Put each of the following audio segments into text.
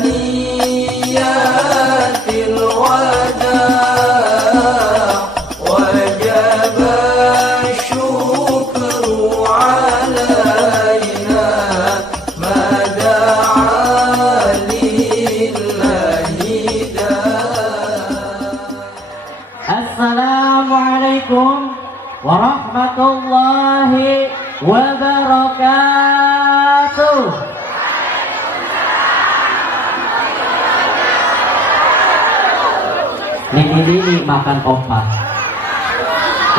ثنيات الوداع وجب الشكر علينا ما دعا لله داع. Assalamualaikum warahmatullahi wabarakatuh. Ini makan kompak.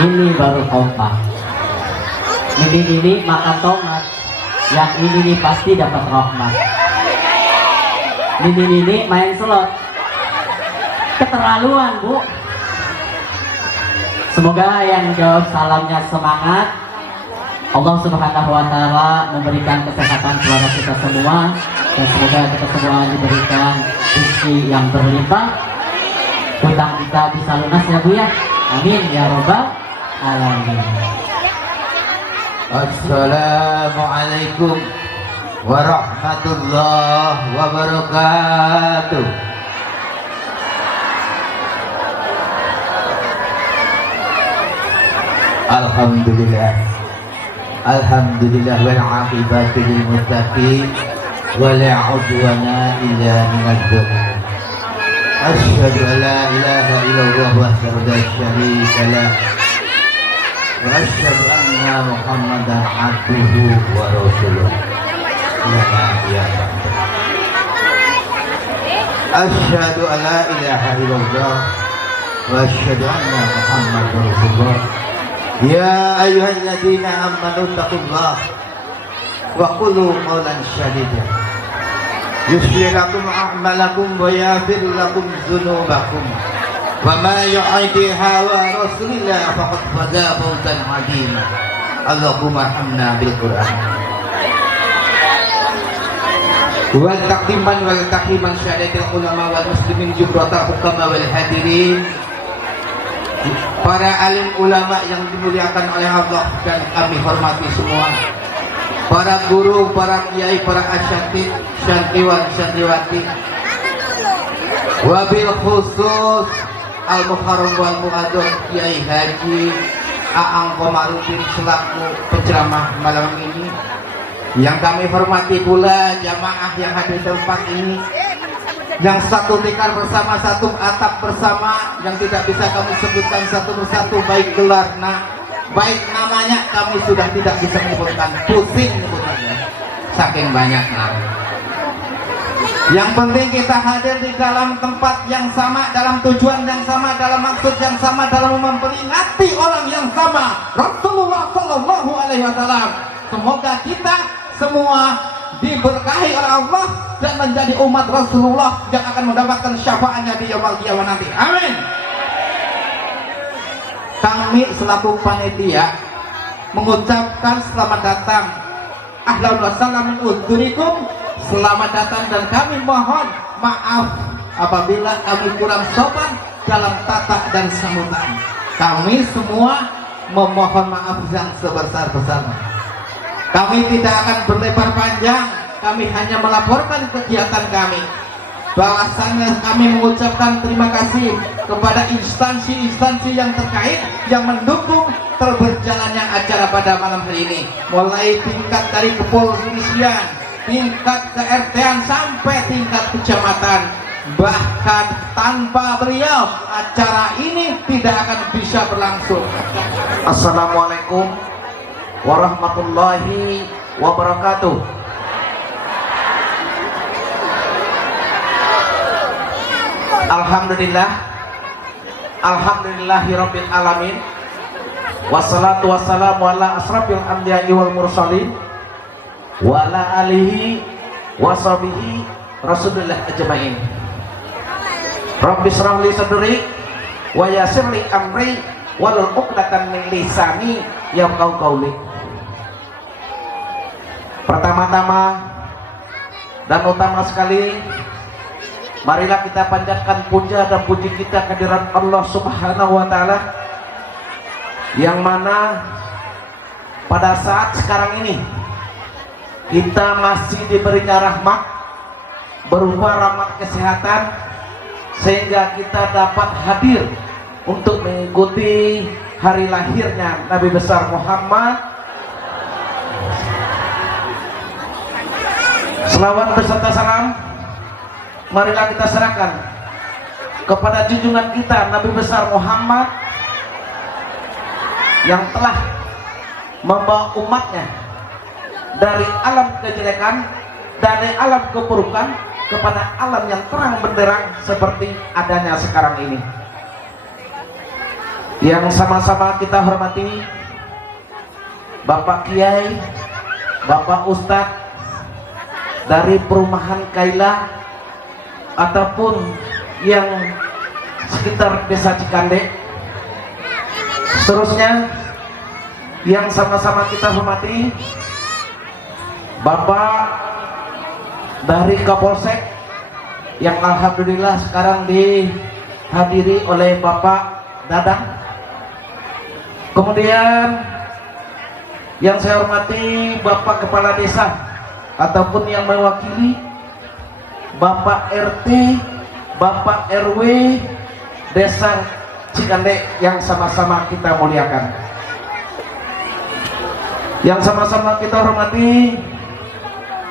Ini baru kompak. Ini makan tomat. Yang ini pasti dapat rahmat. Ini main slot. Keterlaluan, Bu. Semoga yang jawab salamnya semangat. Allah Subhanahu wa Ta'ala memberikan kesehatan kepada kita semua, dan semoga kita semua diberikan rezeki yang berlimpah. Hutang kita bisa lunas ya Bu ya. Amin ya robbal alamin. Assalamualaikum warahmatullahi wabarakatuh. Alhamdulillah, alhamdulillah wal aqibatu lil muttaqin wa la udwana illa minadh dhalimin. Asyhadu an la ilaha illallah wahdahu la syarika lah wa asyhadu anna Muhammadan abduhu wa rasuluh. La ilaha asyhadu an la ilaha illallah wa asyhadu anna Muhammadan rasulullah. Ya ayyuhalladzina amanu taqullaha wa qulu qawlan sadida yuslih lakum a'malakum wa yaghfir lakum dzunubakum wa ma yu'ti hawa rasulillah faqad faza fawzan 'azima. Allahumma arhamna bil Qur'an. Wal taqdiman syahadatul ulama wal muslimin jubrata hukama wal hadirin. Para alim ulama yang dimuliakan oleh Allah dan kami hormati semua, para guru, para kiai, para asyatid, santriwan, santriwati, wabil khusus al-muharram wal muadzin Kiai Haji Aang Komarudin selaku penceramah malam ini, yang kami hormati pula jamaah yang hadir di tempat ini, yang satu tikar bersama, satu atap bersama, yang tidak bisa kami sebutkan satu persatu baik gelarnya, baik namanya kami sudah tidak bisa menyebutkan, pusing menyebutkannya, saking banyaknya. Yang penting kita hadir di dalam tempat yang sama, dalam tujuan yang sama, dalam maksud yang sama, dalam memperingati orang yang sama, Rasulullah Shallallahu Alaihi Wasallam. Semoga kita semua diberkahi oleh Allah dan menjadi umat Rasulullah yang akan mendapatkan syafaatnya di yaumul qiyamah nanti. Amin. Kami selaku panitia mengucapkan selamat datang, ahlan wa sahlan min udzurikum, selamat datang, dan kami mohon maaf apabila kami kurang sopan dalam tata dan sambutan. Kami semua memohon maaf yang sebesar-besarnya. Kami tidak akan berlebar panjang, kami hanya melaporkan kegiatan kami. Bahwasannya kami mengucapkan terima kasih kepada instansi-instansi yang terkait yang mendukung terberjalannya acara pada malam hari ini. Mulai tingkat dari kepolisian, tingkat ke-RT-an sampai tingkat kecamatan. Bahkan tanpa beliau acara ini tidak akan bisa berlangsung. Assalamualaikum warahmatullahi wabarakatuh. Alhamdulillah, alhamdulillahirabbil alamin, wassalatu wassalamu ala asrafil anbiya'i wal mursalin wa ala alihi wa sahbihi rasulillah ajmain. Rabbi shrah li sadri wa yassir li amri wahlul 'uqdatam min lisani yafqahu qawli. Pertama-tama dan utama sekali, marilah kita panjatkan puja dan puji kita kehadirat Allah Subhanahu wa Ta'ala, yang mana pada saat sekarang ini kita masih diberinya rahmat, berupa rahmat kesehatan sehingga kita dapat hadir untuk mengikuti hari lahirnya Nabi besar Muhammad. Selawat beserta salam marilah kita serahkan kepada junjungan kita Nabi besar Muhammad yang telah membawa umatnya dari alam kejelekan, dari alam keburukan kepada alam yang terang benderang seperti adanya sekarang ini. Yang sama-sama kita hormati Bapak Kiai, Bapak Ustadz dari perumahan Kaila ataupun yang sekitar desa Cikande. Seterusnya yang sama-sama kita hormati Bapak dari Kapolsek yang alhamdulillah sekarang dihadiri oleh Bapak Dadang. Kemudian yang saya hormati Bapak Kepala Desa ataupun yang mewakili Bapak RT, Bapak RW Desa Cikande yang sama-sama kita muliakan. Yang sama-sama kita hormati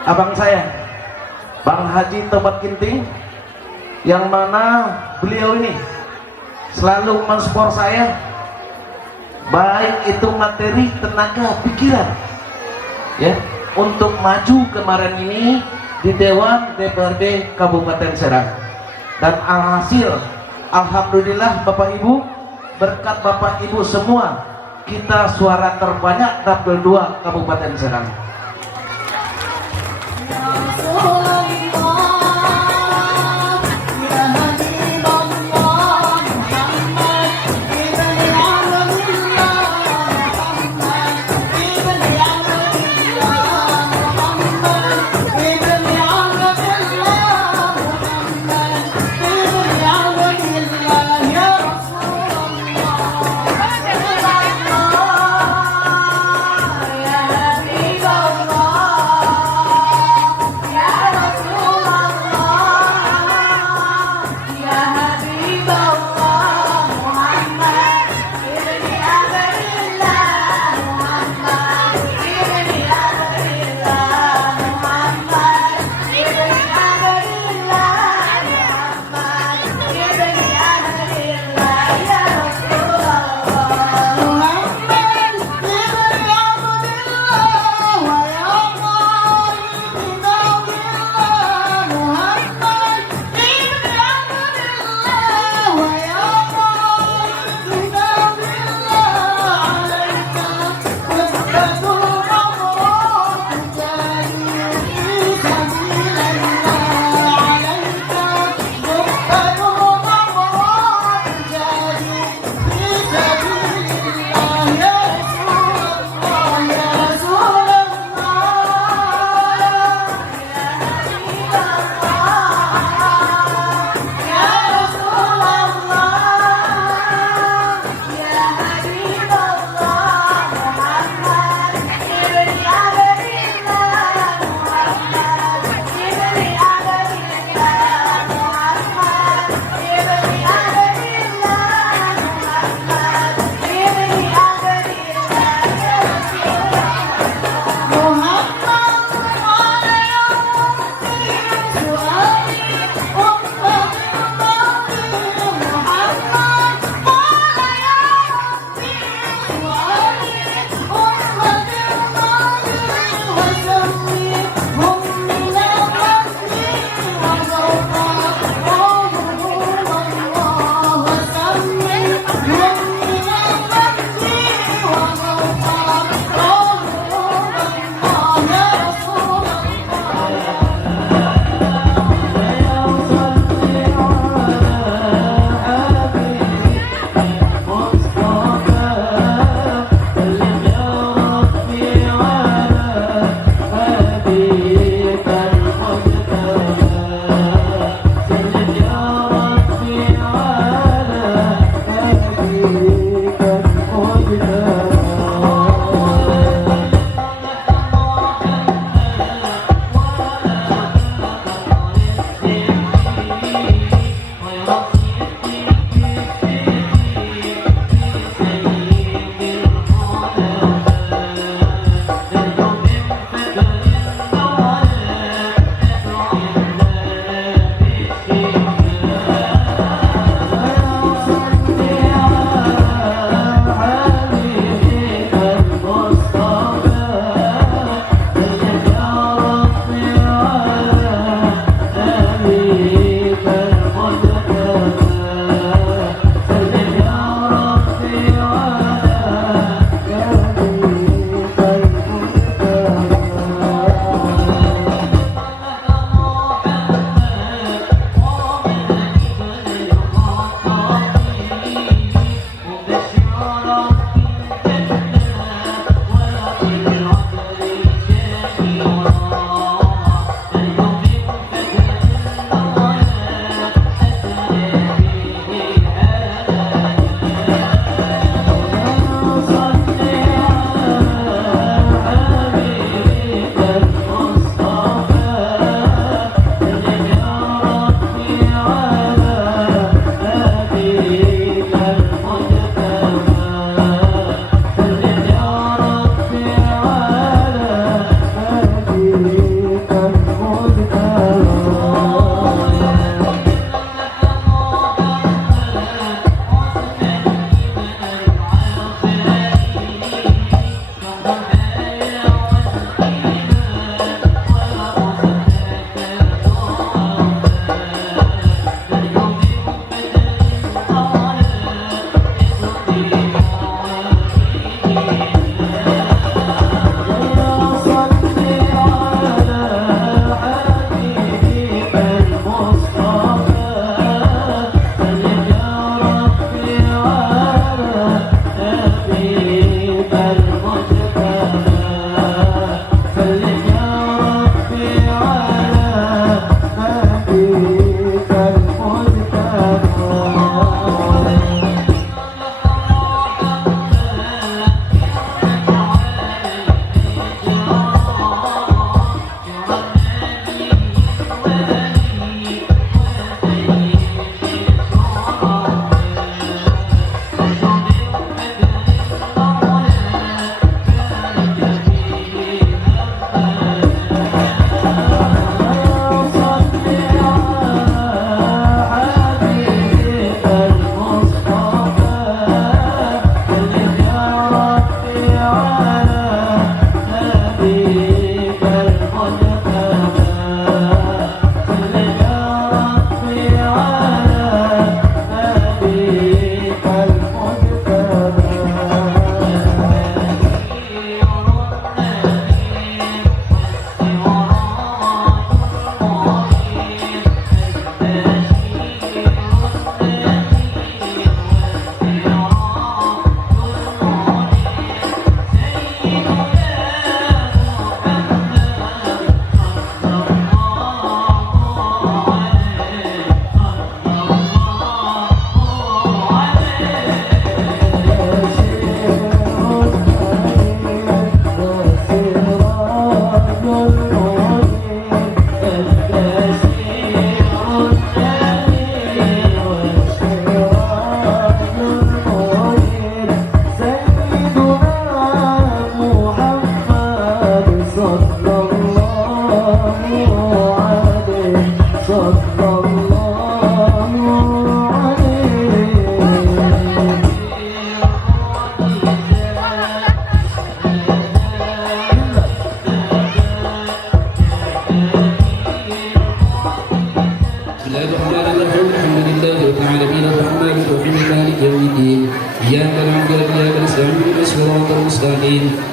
abang saya Bang Haji Tobat Ginting, yang mana beliau ini selalu mensupport saya baik itu materi, tenaga, pikiran ya untuk maju kemarin ini di Dewan DPRD Kabupaten Serang. Dan alhasil alhamdulillah Bapak Ibu, berkat Bapak Ibu semua kita suara terbanyak dapil 2 Kabupaten Serang. Viva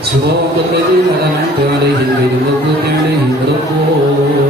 صراط الذين أنعمت عليهم غير المغضوب عليهم ولا الضالين.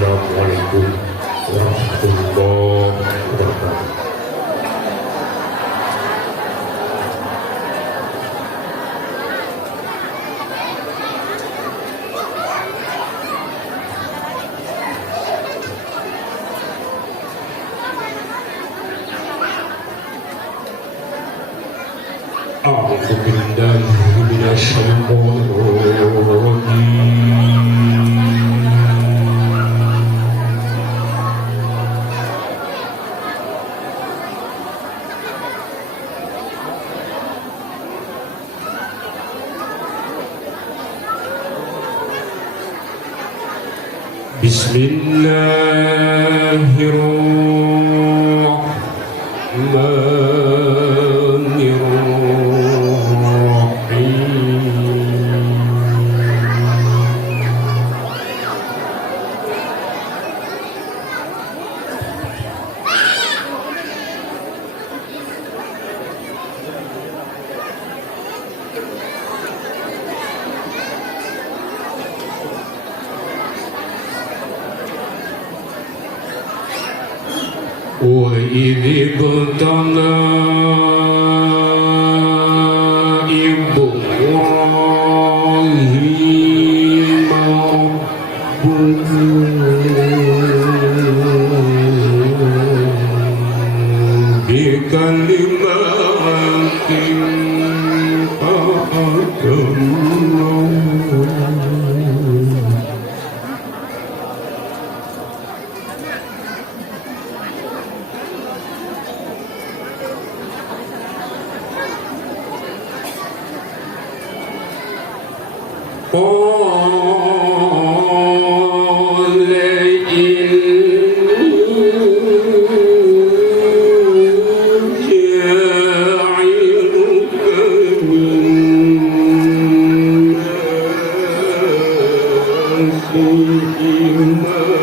Assalamualaikum warahmatullahi wabarakatuh. أعوذ بالله من الشيطان الرجيم. بسم الله الرحمن وإذ ابتلى إبراهيم ربه بكلمات فأتمهن. قال إني جاعلك للناس إماما.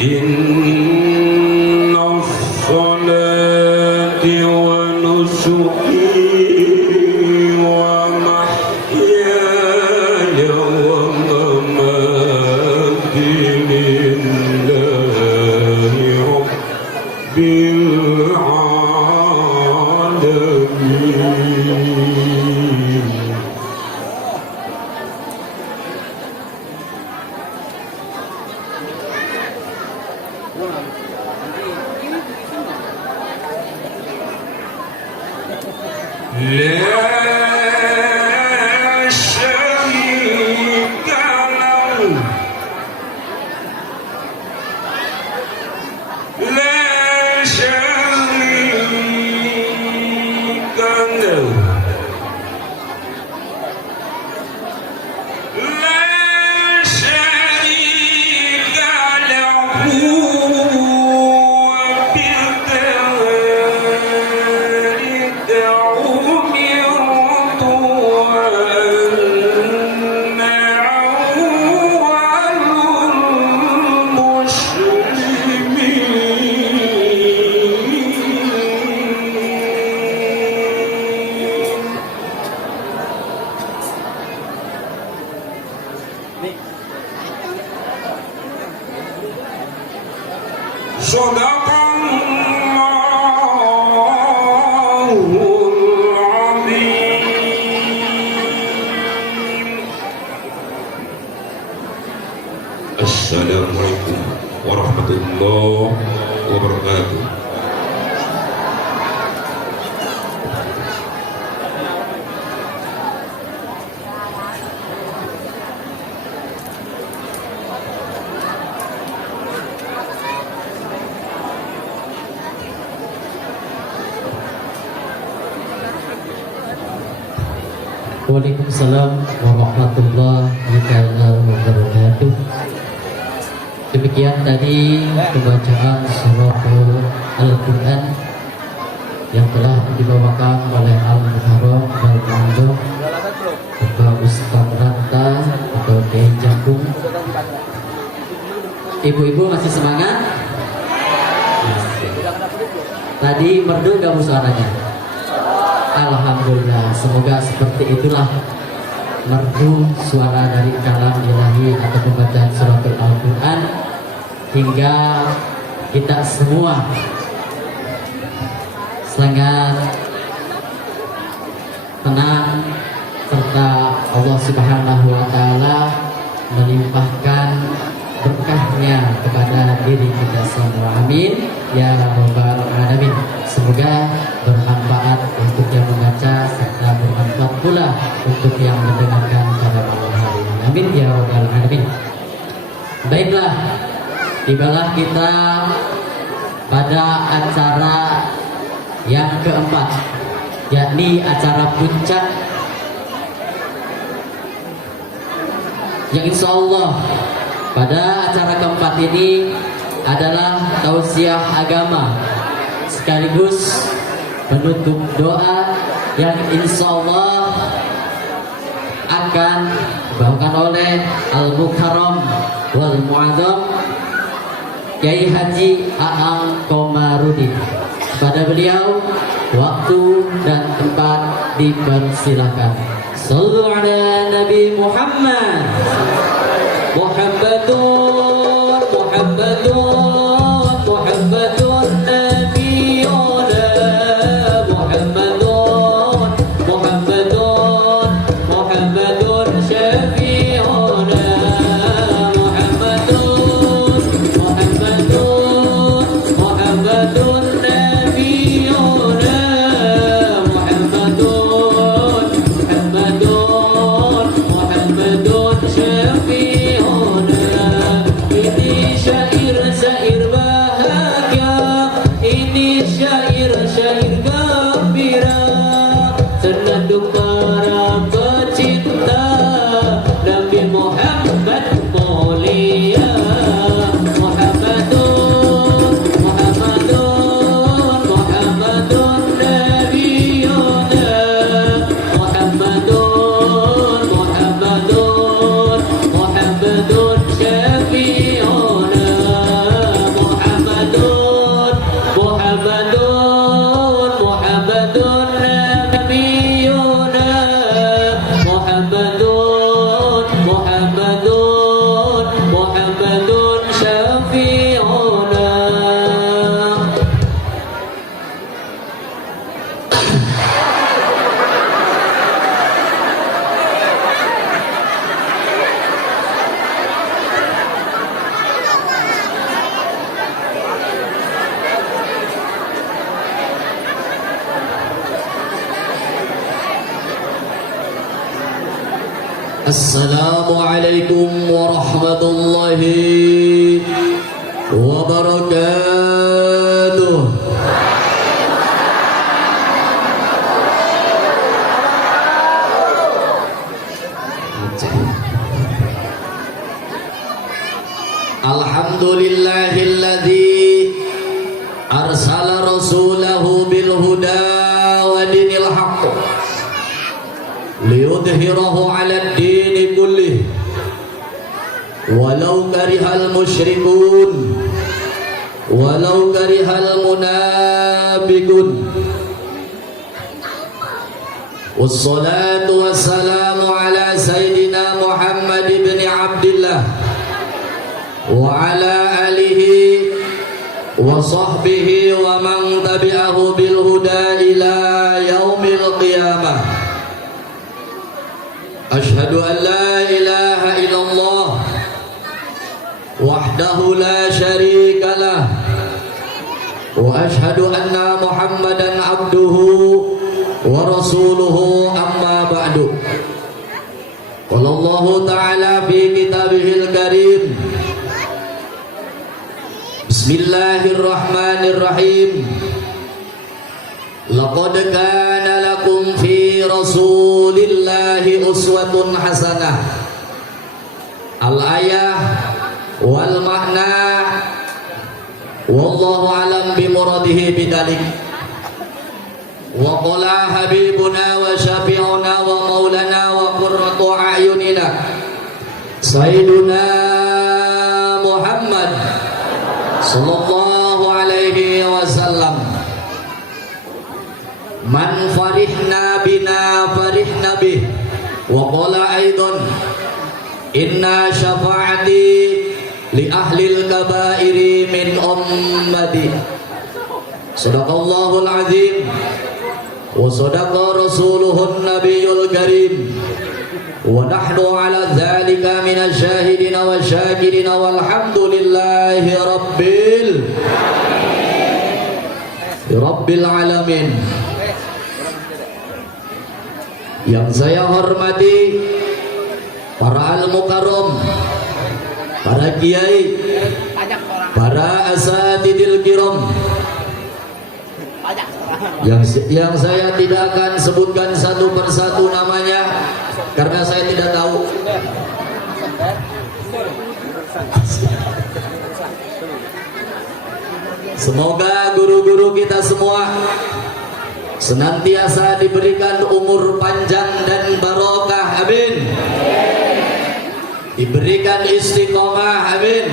إن الصلاة ونسكي ومحياي ومماتي لله رب العالمين. لا شريك له لا شريك له لا شريك له Sadaqallahul Azim. Assalamualaikum warahmatullahi wabarakatuh. Waalaikumsalam warahmatullahi wabarakatuh. Demikian tadi pembacaan surah Al-Quran yang telah dibawakan oleh Al-Muharram Al-Mu'adzam Bapak Ustaz Ranta atau Kiai Jakung. Ibu-ibu masih semangat? Tadi merdu gak suaranya? Alhamdulillah, semoga seperti itulah merdu suara dari kalam ilahi atau pembacaan suratul Al-Quran hingga kita semua sangat tenang serta Allah Subhanahu wa Ta'ala melimpahkan berkahnya kepada diri kita semua. Amin ya rabbal alamin. Semoga bermanfaat untuk yang membaca serta bermanfaat pula untuk yang mendengarkan pada malam hari ini. Amin ya rabbal alamin. Baiklah, tibalah kita pada acara yang keempat, yakni acara puncak yang insya Allah pada acara keempat ini adalah tausiah agama sekaligus penutup doa yang insya Allah akan dibawakan oleh Al-Mukarram wal Mu'adzam Kiai Haji Aang Komarudin. Pada beliau waktu dan tempat dipersilakan. Sallu ala Nabi Muhammad. Muhammadun Muhammadun Muhammadun Nabiyuna Muhammadun Muhammadun Muhammadun Syafi'una Muhammadun Muhammadun Muhammadun Nabiyuna Muhammadun Assalamualaikum warahmatullahi wabarakatuh. Alhamdulillahilladzi arsala rasulahu bil huda wa dinil haqq liyudhhirahu 'alad dini kullih walau karihal musyrikun walau karihal munafiqun. Wassalatu wassalamu ala sayyidina Muhammad ibn Abdillah wa ala alihi wa sahbihi wa man tabi'ahu bil huda ila yaumil qiyamah. Ashhadu an la ilaha illallah wahdahu la syarika lah wa ashhadu anna Muhammadan abduhu wa rasuluhu amma ba'du. Qala Allah ta'ala fi kitabihil karim. Bismillahirrahmanirrahim. Laqad kana lakum fi rasulillahi uswatun hasanah. Al-ayah wal makna wallahu alam bi muradihi bidzalik. Wa qala habibuna wa syafi'una wa maulana wa qurratu a'yunina sayyiduna Muhammad sallallahu alaihi wasallam. Man farihna bina farihna bih. Wa qala aidan inna syafa'ati li ahlil kabairi min ummati. Sadaqallahul azim wa sadaqa rasuluhun nabiyul karim. Wa nahnu ala dzalika minasy syahidina wa syakirina walhamdulillahi rabbil alamin. Yang saya hormati para al-mukarram, para kiai, para asatidil kiram, yang saya tidak akan sebutkan satu persatu namanya karena saya tidak tahu. Semoga guru-guru kita semua senantiasa diberikan umur panjang dan barokah, amin. Diberikan istiqomah, amin.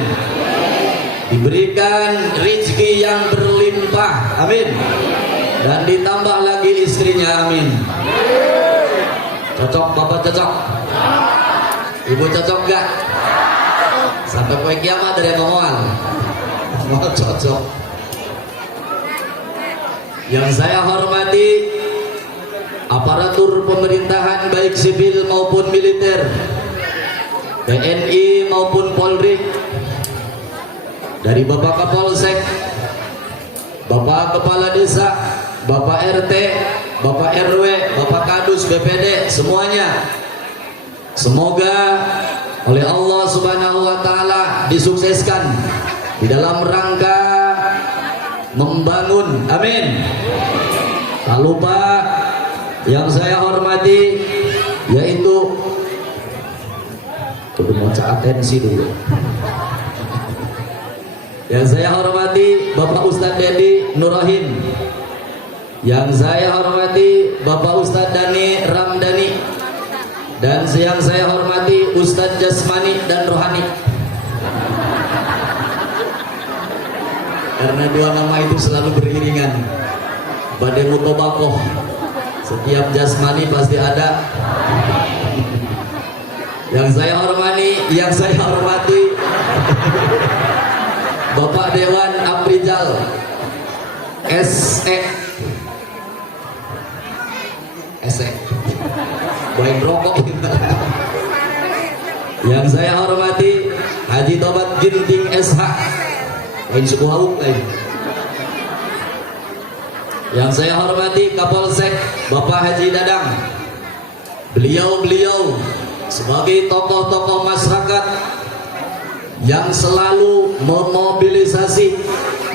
Diberikan rezeki yang berlimpah, amin. Dan ditambah lagi istrinya, amin. Cocok bapak, cocok? Ibu cocok gak? Sampai kue kiamat dari ngomongan. Mau cocok. Yang saya hormati aparatur pemerintahan baik sipil maupun militer, TNI maupun Polri, dari Bapak Kapolsek, Bapak Kepala Desa, Bapak RT, Bapak RW, Bapak Kadus, BPD, semuanya. Semoga oleh Allah Subhanahu wa taala disukseskan di dalam rangka membangun, amin. Tak lupa yang saya hormati yaitu mau atensi dulu. Yang saya hormati Bapak Ustadz Dedi Nurahim. Yang saya hormati Bapak Ustadz Dani Ramdhani. Dan yang saya hormati Ustadz Jasmani dan Rohani. Karena dua nama itu selalu beriringan. Badai mutobakoh. Setiap jasmani pasti ada. Yang saya hormati Bapak Dewan Aprijal SE Baik rokok. Yang saya hormati Haji Tobat Ginting SH lain suku Hauk lain. Yang saya hormati Kapolsek Bapak Haji Dadang. Beliau sebagai tokoh-tokoh masyarakat yang selalu memobilisasi,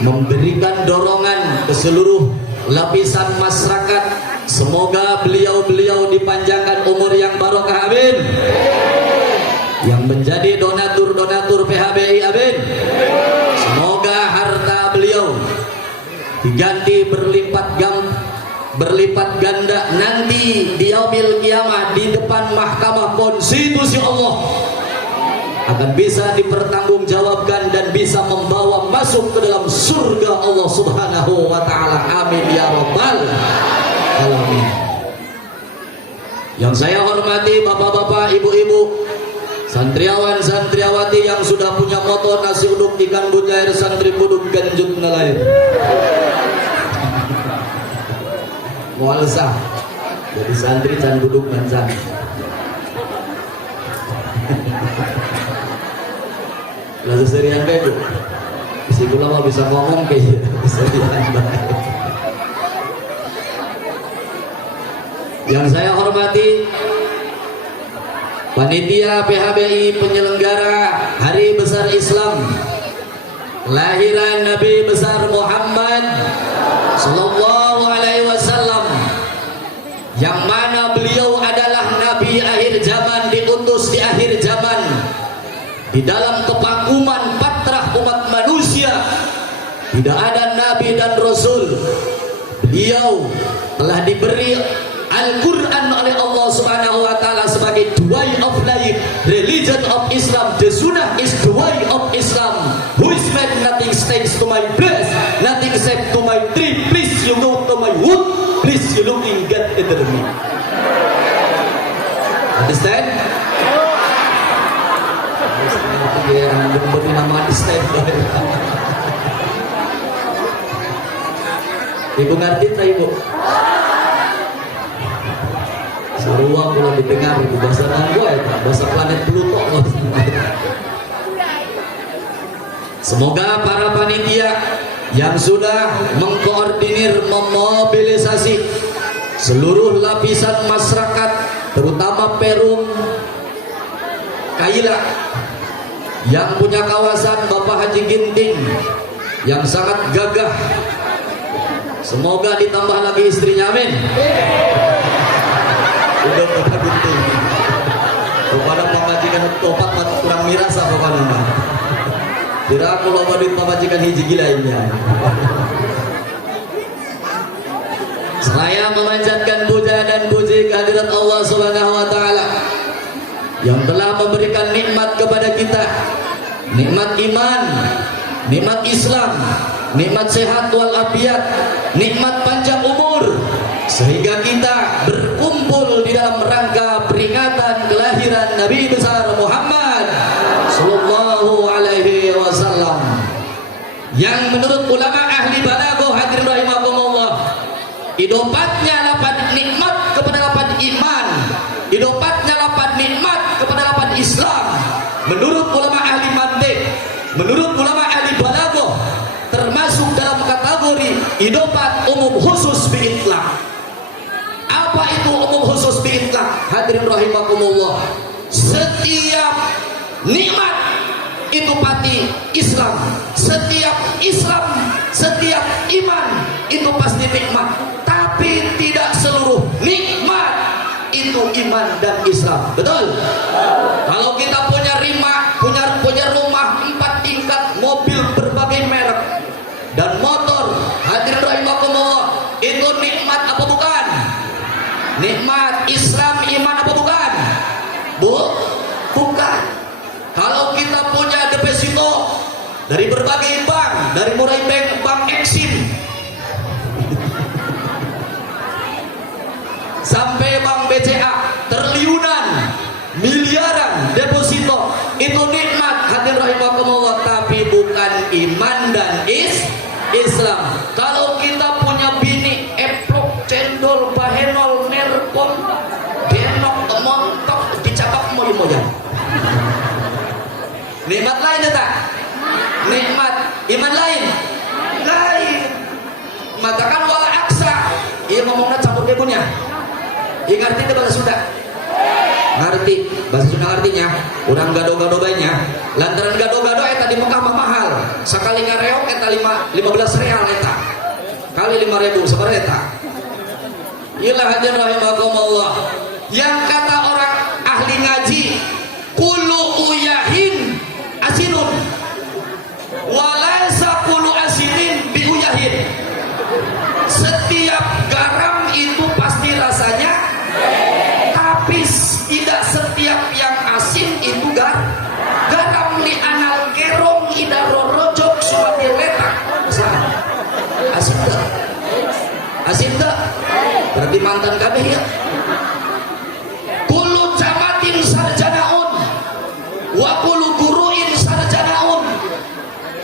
memberikan dorongan ke seluruh lapisan masyarakat. Semoga beliau-beliau dipanjangkan umur yang barokah, amin. Yang menjadi donatur-donatur PHBI, amin. Semoga harta beliau diganti berlipat ganda nanti di yaumil kiamah di depan Mahkamah Konstitusi Allah, akan bisa dipertanggungjawabkan dan bisa membawa masuk ke dalam surga Allah Subhanahu wa taala, amin ya rabbal alamin. Yang saya hormati bapak-bapak, ibu-ibu, santriawan santriawati yang sudah punya motor nasi uduk ikan bujair santri buduk ganjut nelayan mualsah jadi santri can buduk mancan. Lalu serian kayak itu si ulama bisa ngomong kayak serian baik. Yang saya hormati panitia PHBI penyelenggara Hari Besar Islam kelahiran Nabi besar Muhammad Sallallahu Alaihi Wasallam, yang mana beliau adalah Nabi akhir zaman, diutus di akhir zaman di dalam kepakuman patrah umat manusia. Tidak ada Nabi dan Rasul. Beliau telah diberi Al-Quran oleh Allah Subhanahu wa ta'ala sebagai the way of life, religion of Islam. The Sunnah is the way of Islam. Who is made nothing stays to my place, nothing except to my tree. Please you go to my wood, please you look in God eternally. Understand? Ibu ngerti tak ibu? Sarua pula didengar ibu bahasa Nanggo ya, bahasa planet Pluto. Semoga para panitia yang sudah mengkoordinir, memobilisasi seluruh lapisan masyarakat, terutama Perum, Kaila, yang punya kawasan Bapak Haji Ginting yang sangat gagah. Semoga ditambah lagi istrinya, amin. Udah Bapak Ginting kepada pemajikan topat kurang miras apa nama. Tidak aku loba duit pemajikan hiji gilainnya. Saya memanjatkan puja dan puji kehadirat Allah Subhanahu wa taala yang telah memberikan nikmat kepada kita, nikmat iman, nikmat Islam, nikmat sehat walafiat, nikmat panjang umur, sehingga kita berkumpul di dalam rangka peringatan kelahiran Nabi besar Muhammad Sallallahu Alaihi Wasallam, yang menurut ulama ahli balaghah hadirin rahimakumullah, idopatnya lapan nikmat kepada lapan iman, idopatnya lapan nikmat kepada lapan Islam. Menurut ulama ahli mantiq, menurut ulama ahli balaghah, termasuk dalam kategori idopat umum khusus bi'itlaq. Apa itu umum khusus bi'itlaq? Hadirin rahimakumullah, setiap nikmat itu pasti Islam, setiap Islam, setiap iman itu pasti nikmat. Tapi tidak seluruh nikmat itu iman dan Islam. Betul? Kalau kita punya rumah 4 tingkat, mobil berbagai merek dan motor, hadirin rahimakumullah, itu nikmat apa bukan? Nikmat Islam, iman apa bukan? Bukan. Kalau kita punya deposito dari berbagai bank, dari mulai bank Exim sampai bank BCA, triliunan, miliaran deposito, itu nikmat hadirin rahimakumullah, tapi bukan iman dan Islam. Kalau kita punya bini eplok, cendol, bahenol, nerpon, denok, montok, dicakap moyang-moyang, nikmat lain tak? Nikmat iman lain. Matakan wala aksa, ia ngomongnya campur kebunya. Ia ngerti itu bahasa Sunda. ngerti bahasa Sunda artinya urang gado-gado banyak lantaran gado-gado eta di Mekah mah mahal sekali ngareok eta 15 real eta kali 5.000 sabar eta ilah hadirin rahimakumullah yang kata orang ahli ngaji kulu uyahin asinun walaysa kulu asinin biuyahin setiap garam itu pasti rasanya tapi tidak setiap yang asin itu garam di anal kerong ida rorojok suami letak asin tak? Asin tak? Berarti mantan kabeh ya kulu jamatin sarjanaun wa kulu guruin sarjanaun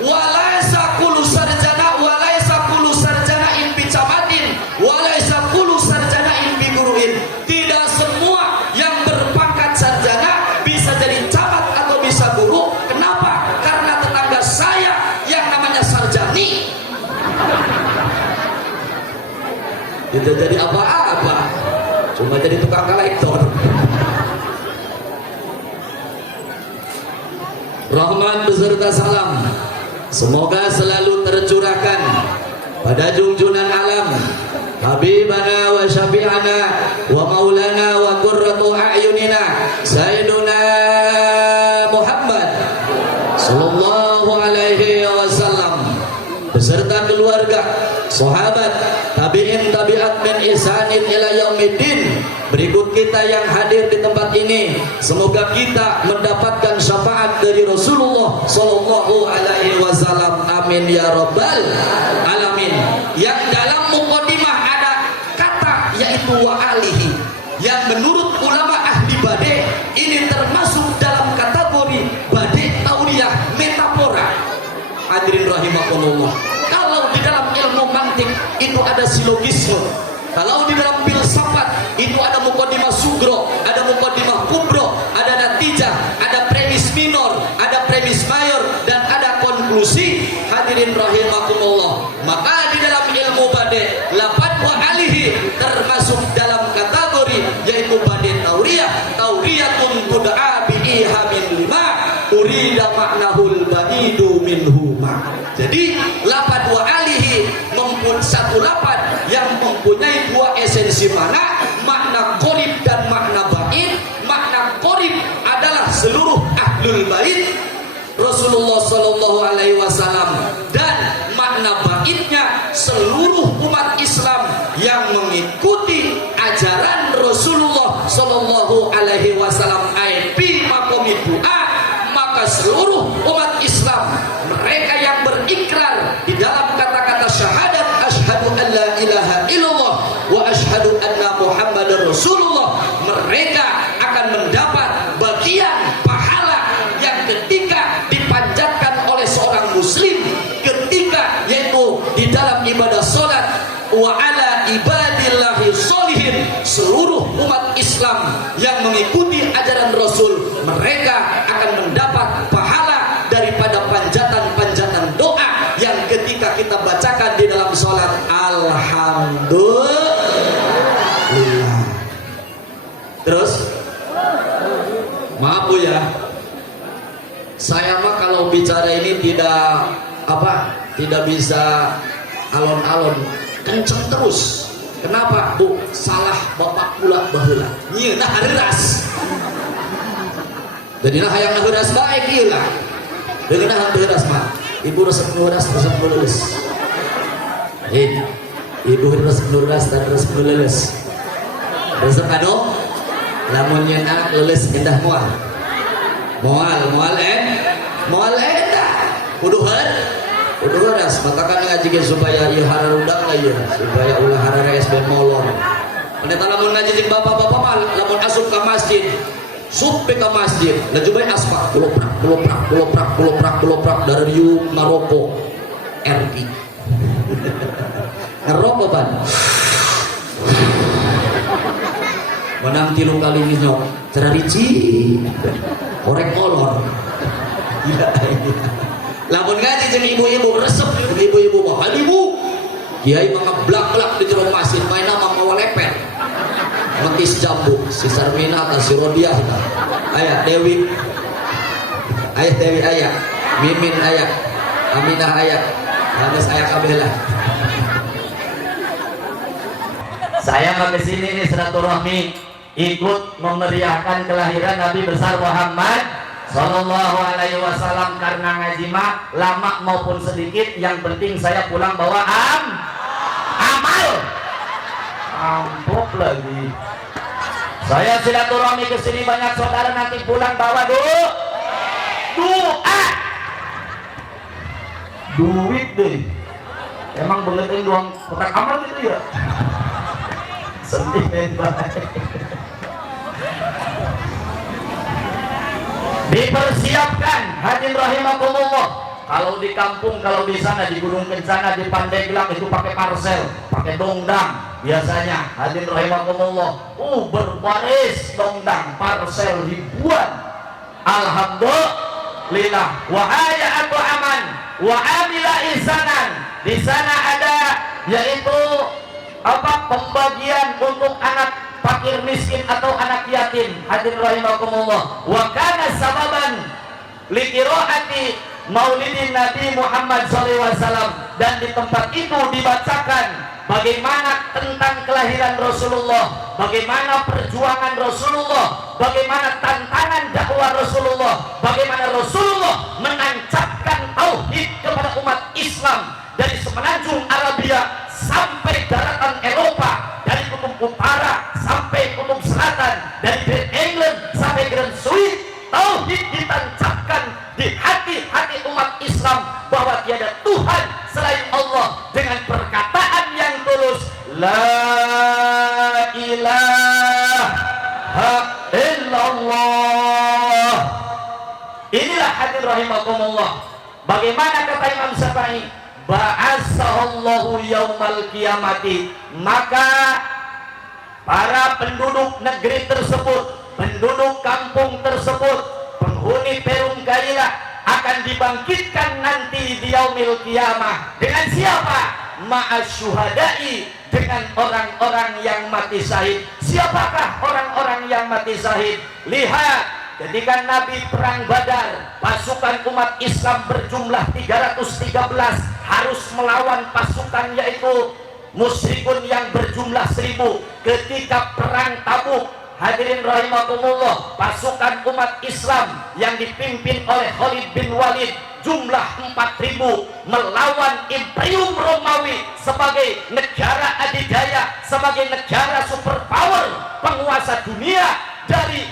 walaysa kulu sarjana walaysa kulu sarjana in bicamatin walaysa kulu sarjana in biguruin tidak semua yang berpangkat sarjana bisa jadi camat atau bisa guru kenapa? Karena tetangga saya yang namanya sarjani tidak jadi apa-apa cuma jadi tukang kolektor rahmat beserta salam semoga selalu tercurahkan pada junjungan alam habibana wa syafi'ana wa maulana wa qurratu a'yunina sayyiduna Muhammad sallallahu alaihi wasallam beserta keluarga sahabat tabi'in tabi'at min ihsanin ila yaumiddin berikut kita yang hadir di tempat ini semoga kita mendapatkan syafaat dari Rasulullah sallallahu alaihi wasallam amin ya rabbal alamin yang dalam muqaddimah ada kata yaitu wa alihi yang menurut ulama ahli bade ini termasuk dalam kategori bade tauriyah metafora hadirin rahimakumullah kalau di dalam ilmu mantik itu ada silogisme kalau di dalam filsafat itu ada muqaddimah sugro ada muqaddimah kubro ada natijah ada premis minor ada premis mayor dan ada konklusi hadirin rahimakumullah maka di dalam ilmu bade lafad wa alihi termasuk dalam kategori yaitu bade tauriyah tauriyatun tud'a bi'iha min lima urida maknahul ba'idu minhuma jadi lafad wa alihi mempunyai satu lafad yang mempunyai dua esensi makna qorib dan makna ba'id makna qorib adalah seluruh ahlul bait Rasulullah sallallahu alaihi wasallam dan makna ba'idnya seluruh umat Islam yang mengikuti ajaran Rasulullah sallallahu alaihi wasallam IP maqami du'a maka seluruh umat Islam mereka yang berikrar di dalam kata-kata syahadat asyhadu an la ilaha illallah wa asyhadu anna muhammadar rasulullah mereka akan mendapat bagian pahala yang ketika dipanjatkan oleh seorang muslim ketika yaitu di dalam ibadah salat wa ala ibadillahi sholihin seluruh umat Islam yang mengikuti ajaran Rasul mereka akan mendapat pahala daripada panjatan-panjatan doa yang ketika kita bacakan di dalam sholat alhamdulillah terus maaf Bu ya saya mah kalau bicara ini tidak bisa alon-alon kenceng terus kenapa Bu salah bapak pula baheula nyeuna hareras jadi nah hayang hareras baik ieu lah deuna hareras mah ibu resep nuras ibu resep nuras dan resep lulus resep kado lamun nyeuna lulus indah moal endah kudu haras matakan ngaji supaya ieu hararudang lah ieu supaya ulah harare SB molor pendeta lamun ngaji jeung bapak-bapak mah lamun asup ka masjid sup ka masjid laju bae aspal kuloprak dari yuk ngaroko RI ngerokok ban menang 3 kali nyok cerarici korek molor iya lamun ngaji jeung ibu-ibu resep ibu-ibu mah ibu kiai mah ngeblak-blak di jero masjid main nama mawa lepet Petis jambu, si Sarmina atau si Rodiah, ayah Dewi, ayah Dewi ayah, Mimin ayah, Aminah ayah, habis ayah Kabela. Saya mau kesini nih silaturahmi, ikut memeriahkan kelahiran Nabi besar Muhammad Sallallahu Alaihi Wasallam. Karena ngaji mah lama maupun sedikit, yang penting saya pulang bawa amal. Ampuk lagi. Saya silaturahmi ke sini, banyak saudara nanti pulang bawa doa. Duit deh. Emang benerin doang kotak amal gitu ya? Sedih banget. Dipersiapkan hadirin rahimakumullah. Kalau di kampung, kalau di sana di Gunung Kencana, di Pandeglang itu pakai parcel, pakai dongdang biasanya. Hadirin rahimakumullah, berbaris dongdang parcel ribuan. Alhamdulillah. Wahaya aku aman, wa amila ihsanan. Di sana ada yaitu pembagian untuk anak fakir miskin atau anak yatim. Hadirin rahimakumullah. Wa kana sababan liqiraati Maulidin Nabi Muhammad SAW, dan di tempat itu dibacakan bagaimana tentang kelahiran Rasulullah, bagaimana perjuangan Rasulullah, bagaimana tantangan dakwah Rasulullah, bagaimana Rasulullah menancapkan tauhid kepada umat Islam dari semenanjung Arabia sampai daratan Eropa, dari kutub utara sampai kutub selatan, dari Great England sampai Grand Swiss. Tauhid ditancapkan di hati-hati umat Islam bahwa tiada Tuhan selain Allah, dengan perkataan yang tulus, la ilaha illallah. Inilah hadirin rahimakumullah. Bagaimana kata Imam Syafi'i, ba'asallahu yaumal qiyamati, maka para penduduk negeri tersebut, penduduk kampung tersebut, penghuni Perum Galila akan dibangkitkan nanti di yaumil qiyamah. Dengan siapa? Ma'asyuhada'i, dengan orang-orang yang mati syahid. Siapakah orang-orang yang mati syahid? Lihat, ketika Nabi perang Badar, pasukan umat Islam berjumlah 313 harus melawan pasukan yaitu musyrikun yang berjumlah 1000. Ketika perang Tabuk, hadirin rahimakumullah, pasukan umat Islam yang dipimpin oleh Khalid bin Walid jumlah 4000 melawan Imperium Romawi sebagai negara adidaya, sebagai negara superpower penguasa dunia dari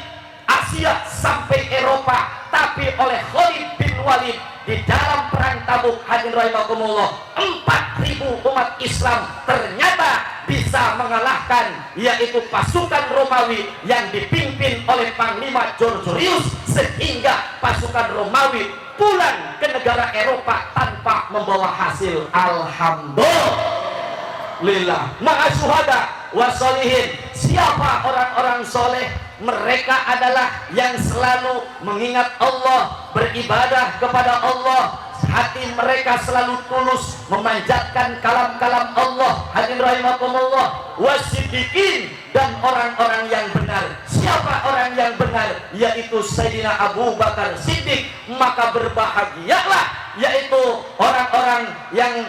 Asia sampai Eropa. Tapi oleh Khalid bin Walid di dalam perang Tabuk, hadirin rahimakumullah, 4000 umat Islam ternyata bisa mengalahkan yaitu pasukan Romawi yang dipimpin oleh Panglima Georgius, sehingga pasukan Romawi pulang ke negara Eropa tanpa membawa hasil. Alhamdulillah. Ma'asyuhada wasolihin. Siapa orang-orang soleh? Mereka adalah yang selalu mengingat Allah, beribadah kepada Allah, hati mereka selalu tulus memanjatkan kalam-kalam Allah. Hadirin rahimakumullah. Wasidikin, dan orang-orang yang benar. Siapa orang yang benar? Yaitu Sayyidina Abu Bakar Siddiq. Maka berbahagialah yaitu orang-orang yang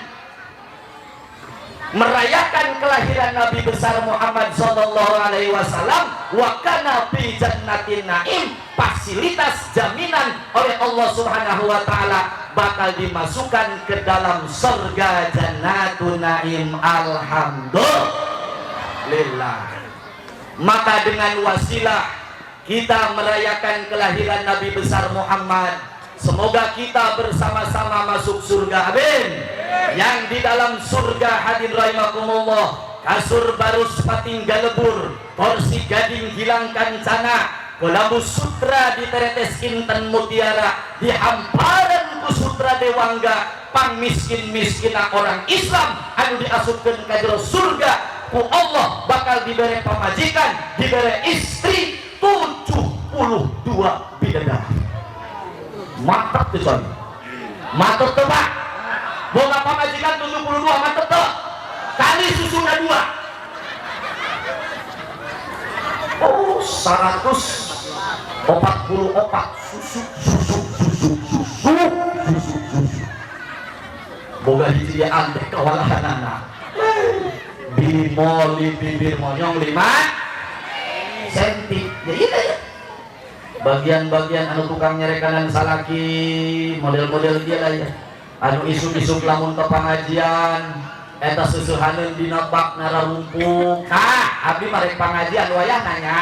merayakan kelahiran Nabi besar Muhammad Sallallahu Alaihi Wasallam. Wa kana fi jannatin naim, fasilitas jaminan oleh Allah Subhanahu Wa Taala bakal dimasukkan ke dalam surga Jannatun Naim. Alhamdulillah. Maka dengan wasilah kita merayakan kelahiran Nabi besar Muhammad, semoga kita bersama-sama masuk surga. Amin. Yang di dalam surga, hadirin rahimakumullah, kasur baru sepatinggal lebur, kursi gading hilang kancana, Kolabu sutra di teretes inten mutiara, di hamparan ku sutra dewangga, pang miskin-miskin orang Islam anu diasupkeun ka jero surga ku Allah bakal diberi pamajikan, diberi istri 72 bidadari. Mantap tuh coy, mantap tuh Pak. Boga pamajikan 72, mantap tuh. Kali susuna 2. boga hijriaan teh kawalahanana bibir monyong 5 senti. Jadi itu ya bagian-bagian anu tukang nyerekanan salaki model-model dia lah ya, anu isuk-isuk lamun ke pengajian eta susuhaneun dina bak nararumpung. Abdi marek pengajian wayah nanya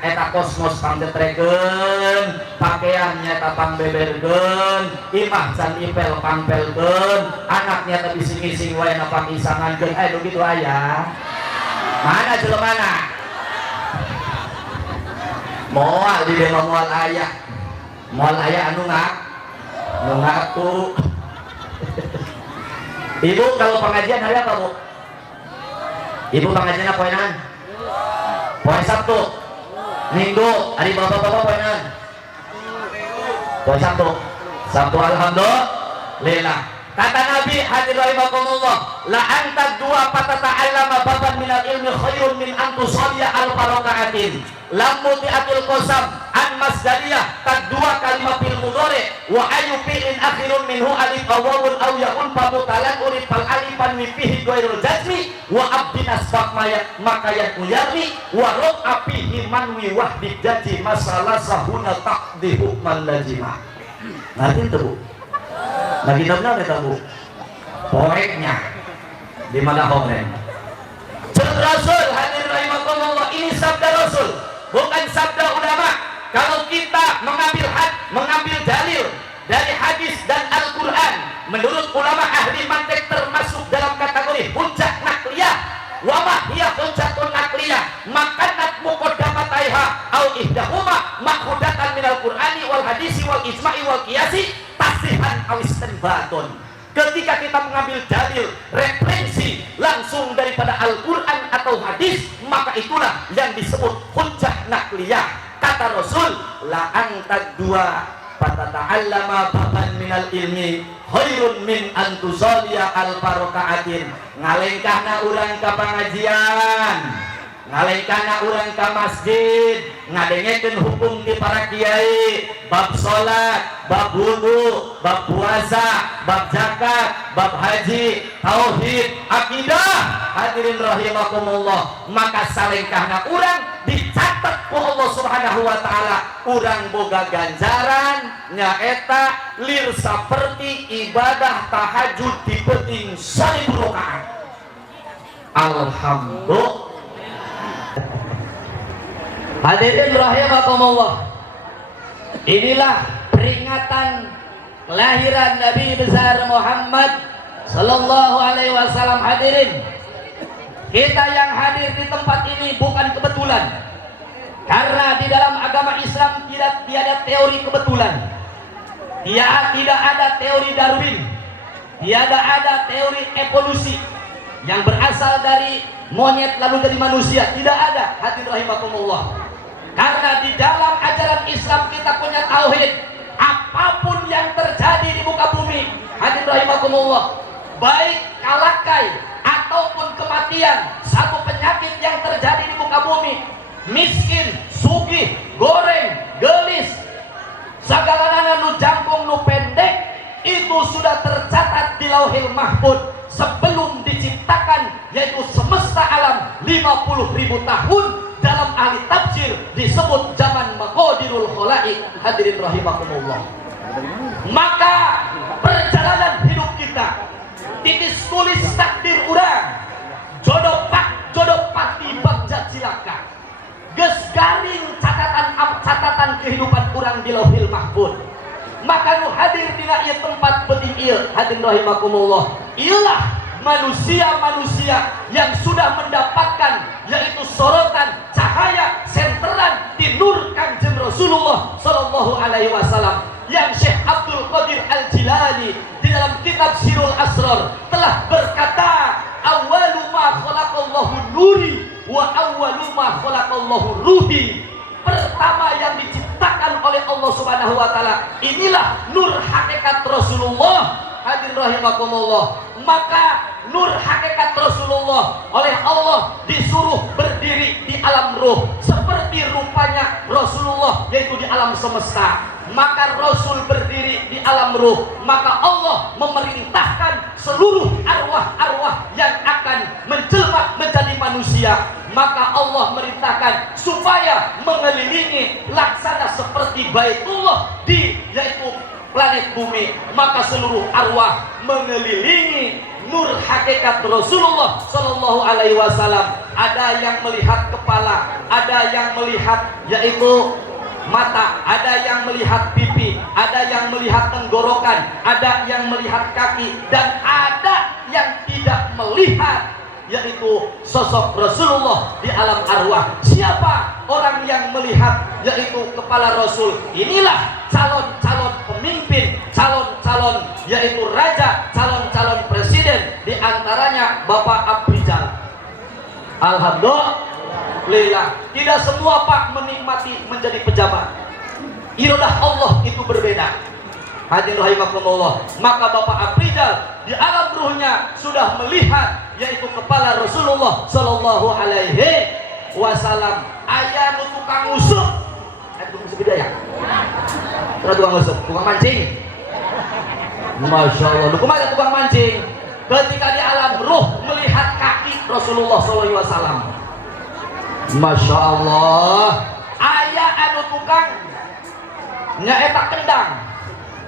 eta kosmos panggetrekeun, pakaian nyata pangbeberkeun, imah can ipel pangpelkeun, anaknya teh bising-bising wae na pangisangankeun. Nu kitu aya. Mana jelemana? Moal di dema moal aya. Moal aya anu ngaku. Ibu kalau pengajian hari apa, Bu? Ibu pengajian poenan? Poe Sabtu. Minggu, hari bapak-bapak poenan? Poe Sabtu. Sabtu alhamdulillah. Kata Nabi hadir rahimakumullah, la anta dua fatata'allama baban minal ilmi khairun min an tusalliya al-barakaatin. Lam muti'atil qasam an masdariyah tadua kalimah fil mudhari wa ayu fi'lin akhirun minhu alif aw wawun aw ya'un pamutalan urif fal alifan mi fihi ghairul jazmi wa abdin asbab maka yarmi wa ra'a fihi manwi wahdi jaji masalah sahuna taqdihu man lazima. Nanti itu, Bu. Nah kitabnya kita, Bu. Poreknya di mana komen? Rasul hadir rahimakumullah, ini sabda Rasul, bukan sabda ulama. Kalau kita mengambil dalil dari hadis dan Al-Quran, menurut ulama ahli mantik termasuk dalam kategori hujjah nakliyah. Wa ma hiya hujjatun nakliyah makanat muqaddamataiha au ihdahuma makhudatan minal qur'ani wal hadisi wal ijma'i wal qiyasi tasihan aw istinbatun. Ketika kita mengambil dalil referensi langsung daripada Al-Quran atau hadis, maka itulah yang disebut hujjah nakliyah. Kata Rasul, la anta dua fatata'allama baban minal ilmi khairun min an tusalliya al-barakaatin. Ngalengkahna urang ka pengajian, ngalengkahna urang ka masjid, ngadengekeun hukum di para kiai, bab salat, bab wudu, bab puasa, bab zakat, bab haji, tauhid, akidah. Hadirin rahimakumullah, maka salengkahna urang dicatat ku Allah Subhanahu wa taala, urang boga ganjaran nyaeta lir saperti ibadah tahajud di penting 1000 rakaat. Alhamdulillah. Hadirin rahimakumullah, inilah peringatan kelahiran Nabi besar Muhammad sallallahu alaihi wasallam. Hadirin, kita yang hadir di tempat ini bukan kebetulan, karena di dalam agama Islam tiada teori kebetulan, tidak ada teori Darwin, tiada ada teori evolusi yang berasal dari monyet lalu jadi manusia, tidak ada. Hadirin rahimakumullah, karena di dalam ajaran Islam kita punya tauhid. Apapun yang terjadi di muka bumi, hadirin rahimakumullah, baik kalakai ataupun kematian, satu penyakit yang terjadi di muka bumi, miskin, sugih, goreng, gelis, segala nu jangkung nu pendek, itu sudah tercatat di Lauhil Mahfuz sebelum diciptakan, yaitu semesta alam 50.000 tahun. Dalam ahli tafsir disebut zaman maqadirul khalaik. Hadirin rahimakumullah, maka perjalanan hidup kita titis tulis takdir urang jodoh pati bagjat silaka geus garing catatan kehidupan urang di Lauhil Mahfuz. Maka nu hadir dina ieu tempat penting ieu, hadirin rahimakumullah, ialah manusia-manusia yang sudah mendapatkan yaitu sorotan cahaya senteran di nur Kanjeng Rasulullah sallallahu alaihi wasallam, yang Syekh Abdul Qadir Al-Jilani di dalam kitab Sirul Asrar telah berkata, awwalu ma khalaqallahu nuri wa awwalu ma khalaqallahu ruhi. Pertama yang diciptakan oleh Allah Subhanahu wa taala inilah nur hakikat Rasulullah. Hadirin rahimakumullah, maka nur hakikat Rasulullah oleh Allah disuruh berdiri di alam ruh seperti rupa tempatnya Rasulullah yaitu di alam semesta, maka Rasul berdiri di alam ruh, maka Allah memerintahkan seluruh arwah-arwah yang akan menjelma menjadi manusia, maka Allah merintahkan supaya mengelilingi laksana seperti Baitullah di yaitu planet bumi, maka seluruh arwah mengelilingi nur hakikat Rasulullah Shallallahu Alaihi Wasallam. Ada yang melihat kepala, ada yang melihat yaitu mata, ada yang melihat pipi, ada yang melihat tenggorokan, ada yang melihat kaki, dan ada yang tidak melihat yaitu sosok Rasulullah di alam arwah. Siapa orang yang melihat yaitu kepala Rasul? Inilah calon-calon pemimpin, calon-calon yaitu raja, calon-calon presiden, di antaranya Bapak Abrijal. Alhamdulillah, tidak semua Pak menikmati menjadi pejabat. Iradah Allah itu berbeda. Hadirin rahimakumullah, maka Bapak Abrijal di alam ruhnya sudah melihat yaitu kepala Rasulullah Sallallahu Alaihi Wasallam. Ayah nu tukang usuk, tukang usuk beda ya? Tukang usuk, tukang mancing. Masya Allah, lu kemana tukang mancing? Ketika di alam ruh melihat kaki Rasulullah Sallallahu Alaihi Wasallam. Masya Allah, ayah anu tukang nyaeta kendang,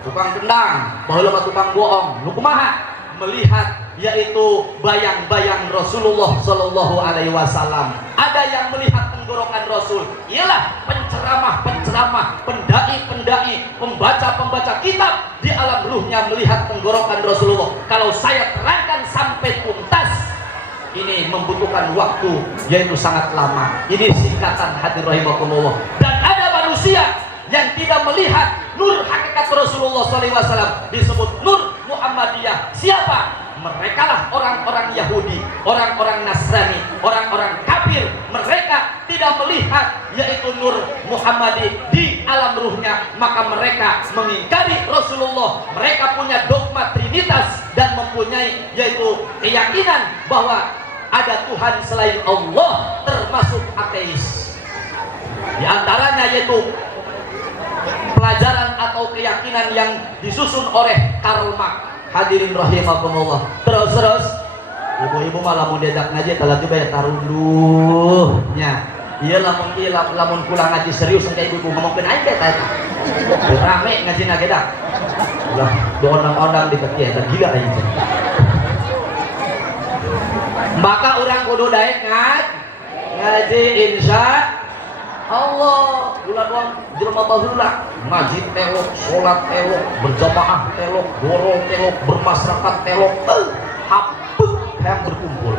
tukang kendang, baheula tukang bohong, lu kumaha? Melihat yaitu bayang-bayang Rasulullah Sallallahu Alaihi Wasallam. Ada yang melihat tenggorokan Rasul, ialah penceramah-penceramah, pendai-pendai, pembaca-pembaca kitab di alam ruhnya melihat tenggorokan Rasulullah. Kalau saya terangkan sampai tuntas, ini membutuhkan waktu yaitu sangat lama. Ini singkatan hadirin rahimakumullah. Dan ada manusia yang tidak melihat nur hakikat Rasulullah SAW, disebut nur Muhammadiyah. Siapa? Mereka lah orang-orang Yahudi, orang-orang Nasrani, orang-orang kafir. Mereka tidak melihat yaitu nur Muhammadi di alam ruhnya, maka mereka mengingkari Rasulullah. Mereka punya dogma Trinitas dan mempunyai yaitu keyakinan bahwa ada Tuhan selain Allah, termasuk ateis. Di antaranya yaitu pelajaran atau keyakinan yang disusun oleh Karl Marx. Hadirin rahimakumullah. Terus ibu-ibu malah mau diajak ngaji kalau coba ya taruluhnya. Iya lamun pulang ngaji serius sampai ibu-ibu ngomongin aja tadi. Rame ngaji dah. Udah ondang-ondang di kaki eta gila aja. Maka orang kudu daek ngaji insya Allah. Bulan doang jelema baheula ngaji telok, salat telok, berjamaah telok, goro telok, bermasyarakat telok, hapeuh hayang berkumpul.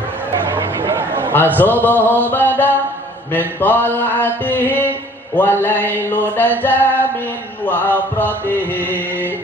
Asabahu bada min tal'atihi wa lailu daja min wafratihi.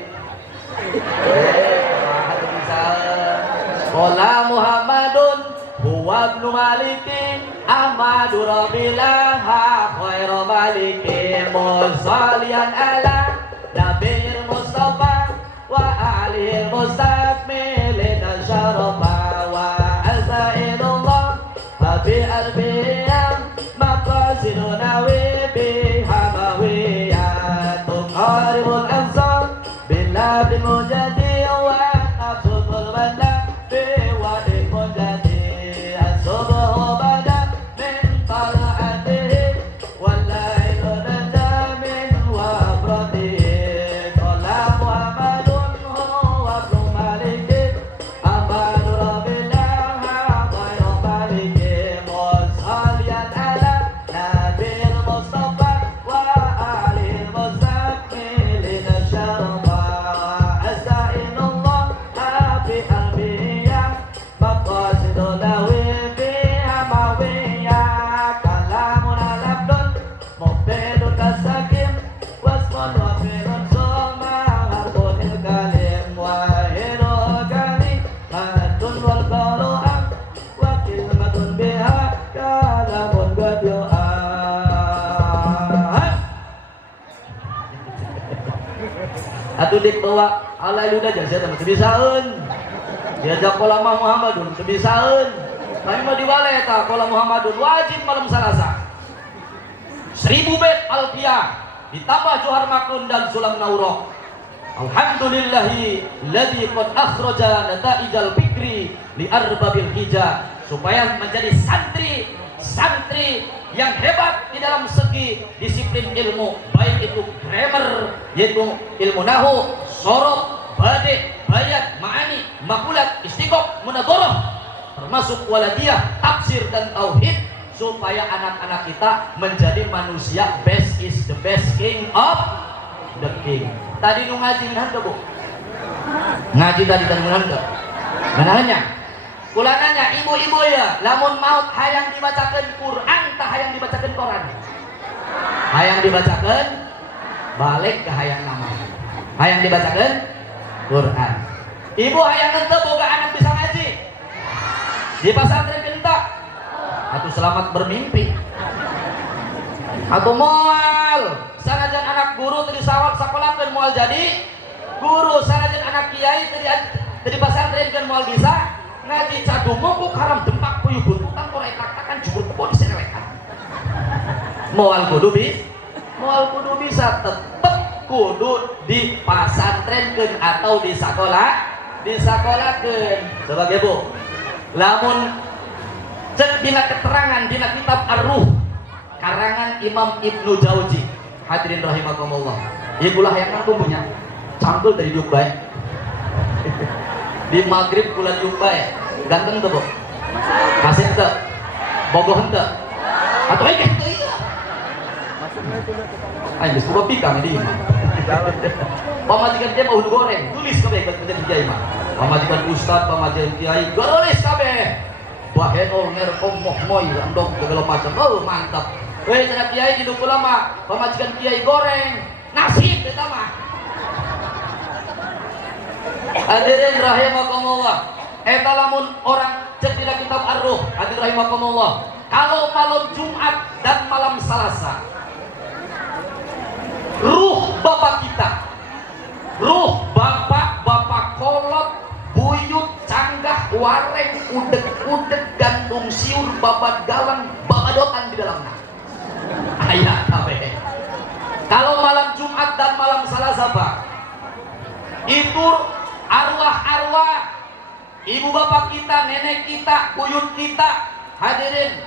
Qala Muhammadun huwa ibnu Malikin Ahmadu Rabbillah khairu Malikin musalian ala Nabiil Mustafa wa alihi mustakmilin syarafa wa azainullah bi arbiyah maqasiduna bi hamawiyah tuqaribul ansar billah bil mujadi wa absul banda bi wadi mujadi. Atuh dik bawa alailu dah jasa teman sebisaeun. Diajak pola Muhammadun sebisaeun. Kami mau diwale eta pola Muhammadun wajib malam Salasa. 1000 bait alfiyah, ditambah Johar Makun dan Sulam Naurok. Alhamdulillahi ladzi qad akhraja nataijal fikri li arbabil hija, supaya menjadi santri yang hebat di dalam segi disiplin ilmu, baik itu grammar yaitu ilmu nahu, sorof, bade, bayat, ma'ani, makulat, istiqoq, munadharah, termasuk waladiyah, tafsir dan tauhid, supaya anak-anak kita menjadi manusia best is the best king of the king. Tadi nu ngaji nanda bu, ngaji tadi dan nanda, mananya, kulananya ibu-ibu ya, lamun maut hayang dibacakan Quran, tak hayang dibacakan Quran, hayang dibacakan, balik ke hayang nama, hayang dibacakan Quran. Ibu hayang ente boga anak bisa ngaji, di pesantren kentak, atau selamat bermimpi, atau moal. Sanajan anak guru tadi sawal sekolah kan moal jadi guru, sanajan anak kiai tadi pesantren kan moal bisa ngaji cadumo kok haram dempak puyuh buntutan kok ekak-ekakan jubur kebon diselekan. Moal kudu bisa tetep kudu di pesantren atau di sekolah sebagai bu. Lamun cek dina keterangan dina kitab Ar-Ruh karangan Imam Ibnu Jauzi, hadirin rahimakumullah, ikulah yang aku punya cangkul dari Dubai di maghrib bulan Dubai ganteng tuh bu, kasih tuh bogoh tuh atau aja tuh iya ayo bisa buat pikang ini pamajikan dia mau goreng tulis kabeh buat menjadi kiai mah, pamajikan ustad, pamajikan kiai tulis kabeh bahenol ngerkom mohmoy andong segala macam. Oh mantap. Weh sana kiai di duku lama pamajikan kiai goreng nasib kita mah. Hadirin rahimakumullah, eta lamun orang cek dina kitab Ar-Ruh, hadirin rahimakumullah, kalau malam Jumat dan malam Selasa ruh bapak kita, ruh bapak kolot, buyut, canggah, wareng, udeg-udeg, gandung siur, babat galang, babadotan di dalamnya. Ayat kabeh. Kalau malam Jumat dan malam Selasa Pak, itu arwah-arwah ibu bapak kita, nenek kita, buyut kita, hadirin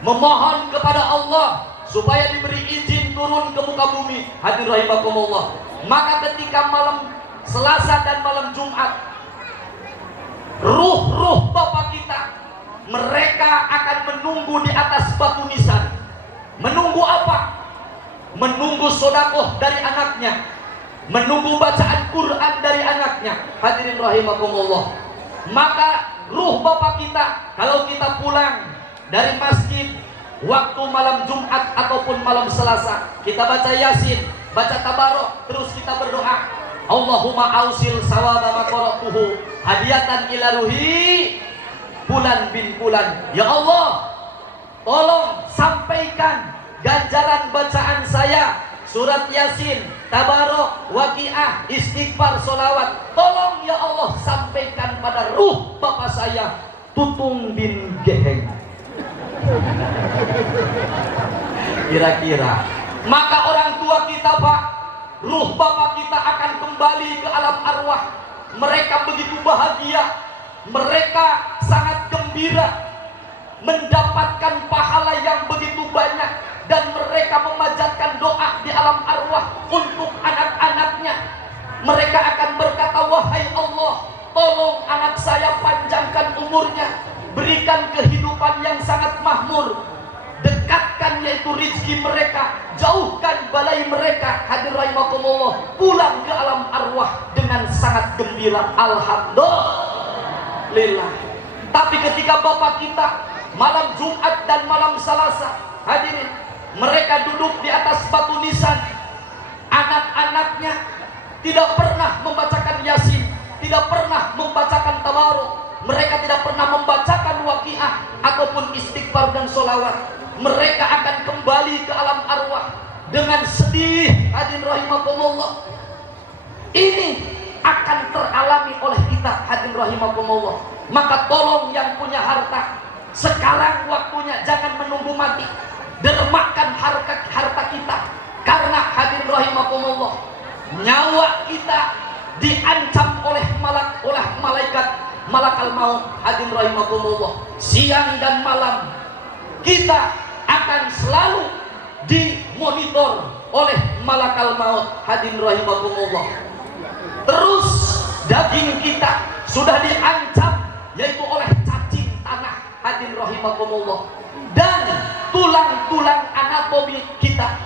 memohon kepada Allah supaya diberi izin turun ke muka bumi. Hadirin rahimakumullah. Maka ketika malam Selasa dan malam Jumat, ruh-ruh bapak kita mereka akan menunggu di atas batu nisan. Menunggu apa? Menunggu sodakoh dari anaknya, menunggu bacaan Quran dari anaknya. Hadirin rahimakumullah. Maka ruh bapak kita kalau kita pulang dari masjid waktu malam Jumat ataupun malam Selasa, kita baca Yasin, baca Tabarok, terus kita berdoa, Allahumma ausil sawaba ma qara'tuhu hadiyatan ila ruhi bulan bin bulan. Ya Allah, tolong sampaikan ganjaran bacaan saya surat Yasin, Tabarok, Waqiah, istighfar, solawat. Tolong ya Allah sampaikan pada ruh bapak saya Tutung bin Geheng. Kira-kira maka orang tua kita Pak, ruh bapak kita akan kembali ke alam arwah. Mereka begitu bahagia, mereka sangat gembira mendapatkan pahala yang begitu banyak, dan mereka memanjatkan doa di alam arwah untuk anak-anaknya. Mereka akan berkata, wahai Allah, tolong anak saya panjangkan umurnya, berikan kehidupan yang sangat makmur, dekatkan yaitu rezeki mereka, jauhkan balai mereka. Hadir rahimakumullah, pulang ke alam arwah dengan sangat gembira, alhamdulillah. Tapi ketika bapak kita malam Jumat dan malam Selasa, hadirin, mereka duduk di atas batu nisan, anak-anaknya tidak pernah membacakan Yasin, tidak pernah membacakan Tabarok, mereka tidak pernah membacakan Waqiah ataupun istighfar dan solawat. Mereka akan kembali ke alam arwah dengan sedih. Hadirin rahimakumullah, ini akan teralami oleh kita. Hadirin rahimakumullah, maka tolong yang punya harta, sekarang waktunya, jangan menunggu mati. dermakan harta kita. Karena hadirin rahimakumullah, nyawa kita diancam oleh malaikat malakal maut. Hadirin rahimakumullah, siang dan malam kita akan selalu dimonitor oleh malakal maut. Hadirin rahimakumullah. Terus daging kita sudah diancam yaitu oleh cacing tanah. Hadirin rahimakumullah. Dan tulang-tulang anatomi kita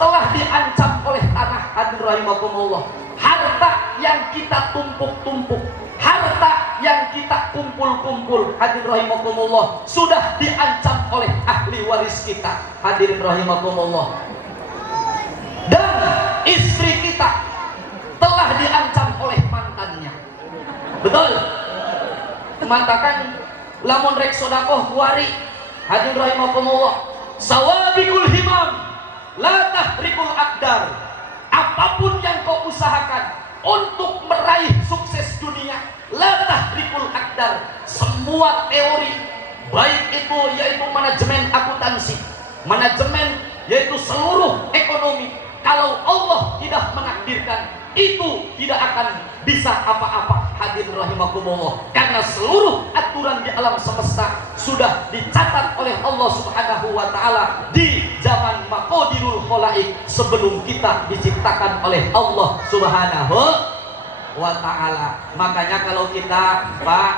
telah diancam oleh tanah. Hadirin rahimakumullah. Harta yang kita tumpuk-tumpuk, harta yang kita kumpul-kumpul, hadirin rahimakumullah, sudah diancam oleh ahli waris kita. Hadirin rahimakumullah. Dan istri kita telah diancam oleh mantannya. Betul? Mantakan lamun rek sodakoh kuari. Hadirin rahimakumullah, sawabikul himam la tahrikul akdar. Apapun yang kau usahakan untuk meraih sukses dunia, la tahrikul akdar. Semua teori, baik itu yaitu manajemen akuntansi, manajemen yaitu seluruh ekonomi, kalau Allah tidak menakdirkan, itu tidak akan bisa apa-apa. Hadirin rahimakumullah. Karena seluruh aturan di alam semesta sudah dicatat oleh Allah Subhanahu wa taala di zaman maqadirul khalaik, sebelum kita diciptakan oleh Allah Subhanahu wa taala. Makanya kalau kita, Pak,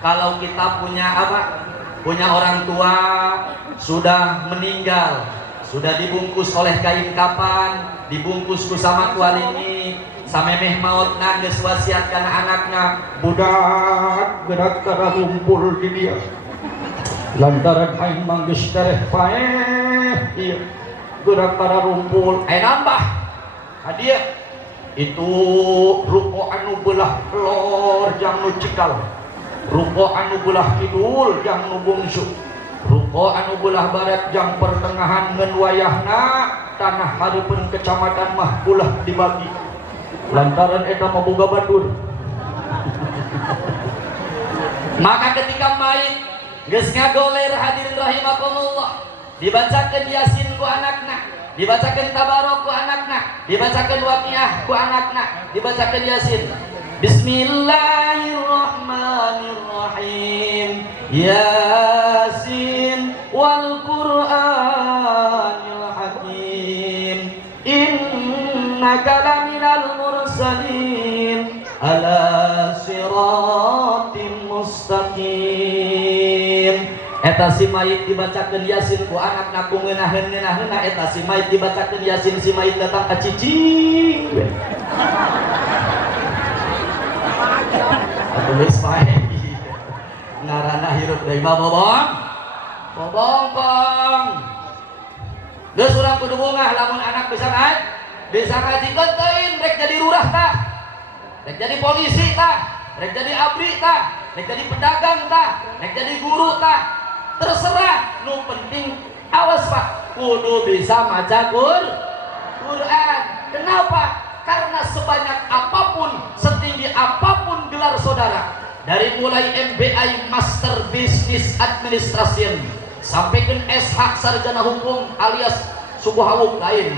kalau kita punya punya orang tua sudah meninggal, sudah dibungkus oleh kain kapan, dibungkus sama kuarini, samemeh maut geus wasiatkan anaknya, budak gerak tara rumpul di dia lantaran aing mah geus tereh paeh ieu gerak tara rumpul nambah hadiah itu ruko anu belah lor jang nu cikal, ruko anu belah kidul jang nu bungsu, ruko anu belah barat jang pertengahan ngeun wayahna tanah hareupeun kecamatan mah ulah dibagi lantaran eta maboga batur. Maka ketika mayit geus ngagoler, hadirin rahimakumullah, dibacakeun yasin ku anakna, dibacakeun tabarok ku anakna, dibacakeun waqiah ku anakna, dibacakeun yasin. Bismillahirrahmanirrahim. Yasin wal Qur'anil hakim. Innaka laminal mursalin ala siratim mustaqim. Eta si mayit dibacakeun yasin ku anakna ku ngeunaheun-ngeunaheunna, eta si mayit dibacakeun yasin, si mayit datang ka cicing. Tulis pae. Ngaranna hirup deui mah bobong. Bobong. Geus urang kudu bungah lamun anak bisa ngaji teuing rek jadi lurah tah, rek jadi polisi tah, rek jadi abri tah, rek jadi pedagang tah, rek jadi guru tah, terserah. Nu penting awas Pak, kudu bisa maca Quran. Kenapa? Karena sebanyak apapun, setinggi apapun gelar saudara, dari mulai MBA Master Business Administration sampai ke SH Sarjana Hukum alias suku hawuk lain,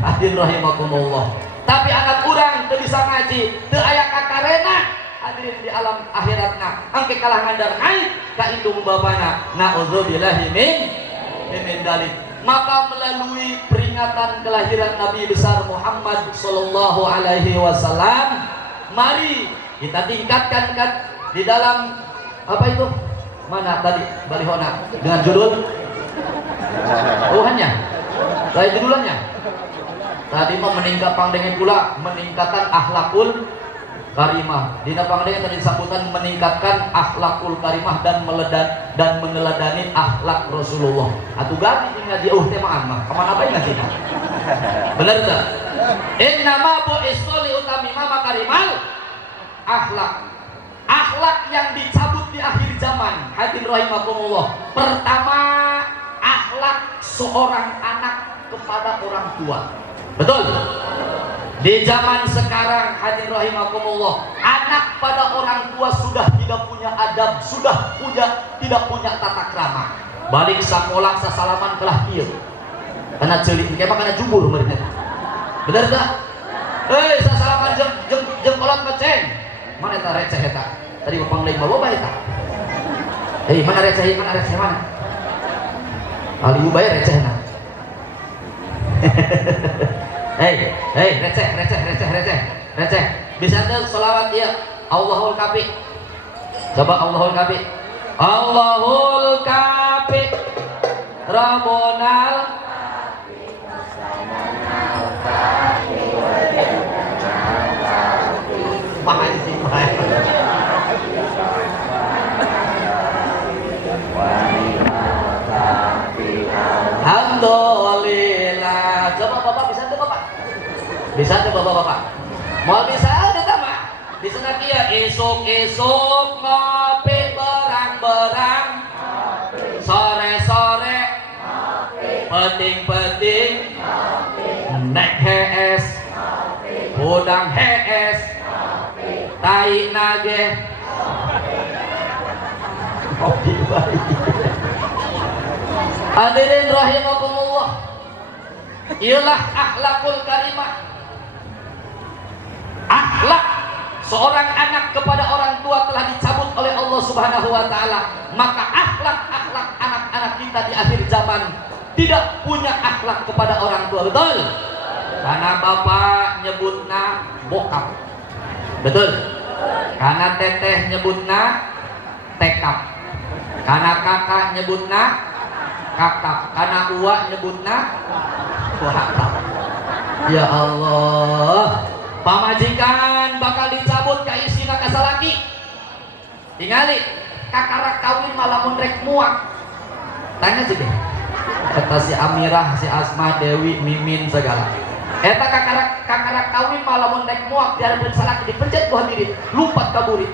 hadirin rahimakumullah. Tapi anak urang teu bisa ngaji, teu aya kakarena, hadirin di alam akhiratna angke kalah ngandar haid ka indung bapana, naudzubillahi min dalik. Maka melalui peringatan kelahiran Nabi besar Muhammad sallallahu alaihi wasallam, mari kita tingkatkan di dalam apa itu? Mana tadi balihona dengan judul hanya dari judulannya tadi mau meningkat pangdengen pula meningkatan akhlakul karimah. Dina pangdengen tadi sambutan meningkatkan akhlakul karimah dan meneladani akhlak Rasulullah. Atuh ganti ngaji teh mah kemana bae ngaji. Bener tak? Innama bu'istu li utamima makarimal akhlak. Akhlak yang dicabut di akhir zaman, hadirin rahimakumullah. Pertama, akhlak seorang anak kepada orang tua. Betul? Di zaman sekarang, hadirin rahimakumullah, anak pada orang tua sudah tidak punya adab, sudah tidak punya tata krama. balik sekolah sasalaman kelah kieu karena celik kayak makanya jubur mereka bener tak? Sasalaman jeng kolot ngeceng mana eta receh eta tadi bapak lain bawa eta mana receh mana kali ubay receh na receh bisa tuh selawat ya Allahul Kafi coba Allahul Kafi Allahul Kafi Rabbonal Alhamdulillah. Coba bapak bisa tuh bapak. Bisa tuh bapak. Mau bisa ada sama. Di sana kia esok ngopi berang-berang. Sore-sore peting-peting. Nek HS. Udang HS. Tai nage. Kopi baik. Hadirin rahimakumullah. Ialah akhlakul karimah. Akhlak seorang anak kepada orang tua telah dicabut oleh Allah Subhanahu wa taala. Maka akhlak anak-anak kita di akhir zaman tidak punya akhlak kepada orang tua, betul? Karena bapak nyebutna bokap. Betul? Karena teteh nyebutna tekap. Karena kakak nyebutna kakak. Karena uak nyebutna wakap. Ya Allah, pamajikan bakal dicabut ka isina kasalaki. Tingali kakarak kawin malamun rek muak. Tanya sih deh. Kata si Amirah, si Asma, Dewi, Mimin segala. Eta kakarak kawin malamun rek muak di hadapan salaki dipencet ku hadirin, lumpat kaburi.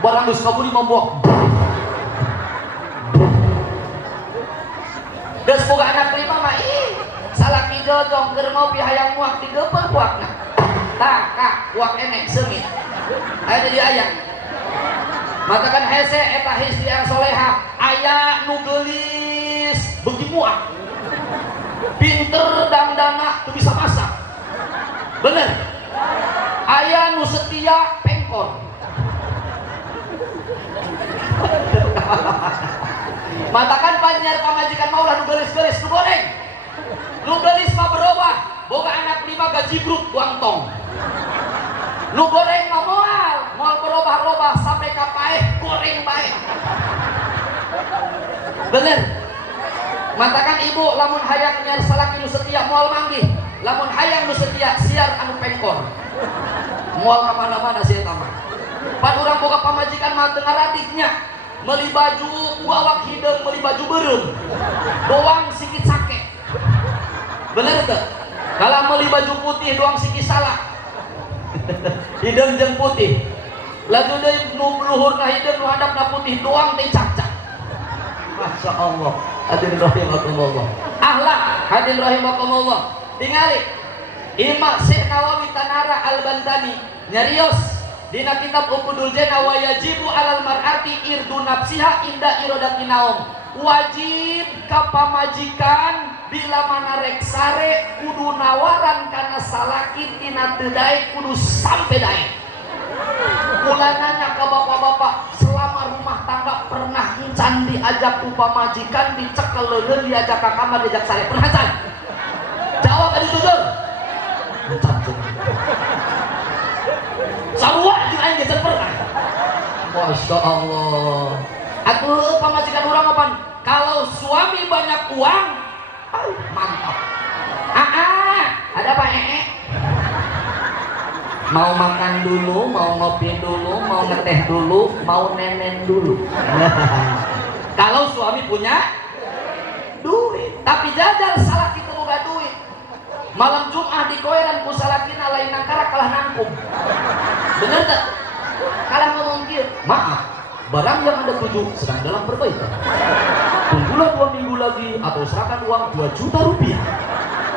Barang geus kaburi membuak. Geus boga anak lima mah salaki jojong keur ngopi hayang muak digeupel kuakna. Tah kak kuak enek seumit. Aya jadi aya. Matakan hese eta istri yang soleha aya nu geulis beuki muak. Pinter dandana teu bisa masak. Bener. Aya nu setia pengkor. Matakan panjar pamajikan maulah nu gelis-gelis nu goreng. Nu gelis mah berubah, boga anak lima gaji brut buang tong. Nu goreng mah moal berubah-ubah sampai ka paeh goreng bae. Bener. Matakan ibu lamun hayang nyar salaki nu setia moal manggih. Lamun hayang nu setia siar anu pengkor. Moal ka mana-mana sia eta mah. Pan urang boga pamajikan mah teu ngaradiknya. Meli baju buawak hideung, meli baju beureum. Doang sikit sake. Bener teu? Kalau meli baju putih doang sikit salah. Hideung jeung putih. Laju deui nu luhurna hideung nu handapna putih doang teh cacak. Masya Allah. Hadirin rahimakumullah. Akhlak hadirin rahimakumullah. Tingali Imam Syekh Nawawi Tanara Al-Bantani nyarios dina kitab Uqudul Jannah wa yajibu alal mar'ati irdu nafsiha inda iradati naum. Wajib ka pamajikan bila mana rek sare kudu nawaran kana salaki tina teu daek kudu sampe daek. Ulangannya ke bapak-bapak selama rumah tangga pernah encan diajak ku pamajikan dicekel leuleun diajak ka kamar diajak sare pernah encan? Jawab adi jujur. Encan. Sarua jeung aing geus pernah. Masya Allah. Atuh pamajikan urang apaan? Kalau suami banyak uang, mantap. Ada apa Mau makan dulu, mau ngopi dulu, mau ngeteh dulu, mau nenen dulu. Kalau suami punya duit, tapi jajal salah kita boga duit. Malam Jumat di koeran ku salakina lain nangkara kalah nangkum. Bener tak? Kalah ngomong kieu. Maaf, barang yang Anda tuju sedang dalam perbaikan. Tunggulah 2 minggu lagi atau serahkan uang 2 juta rupiah.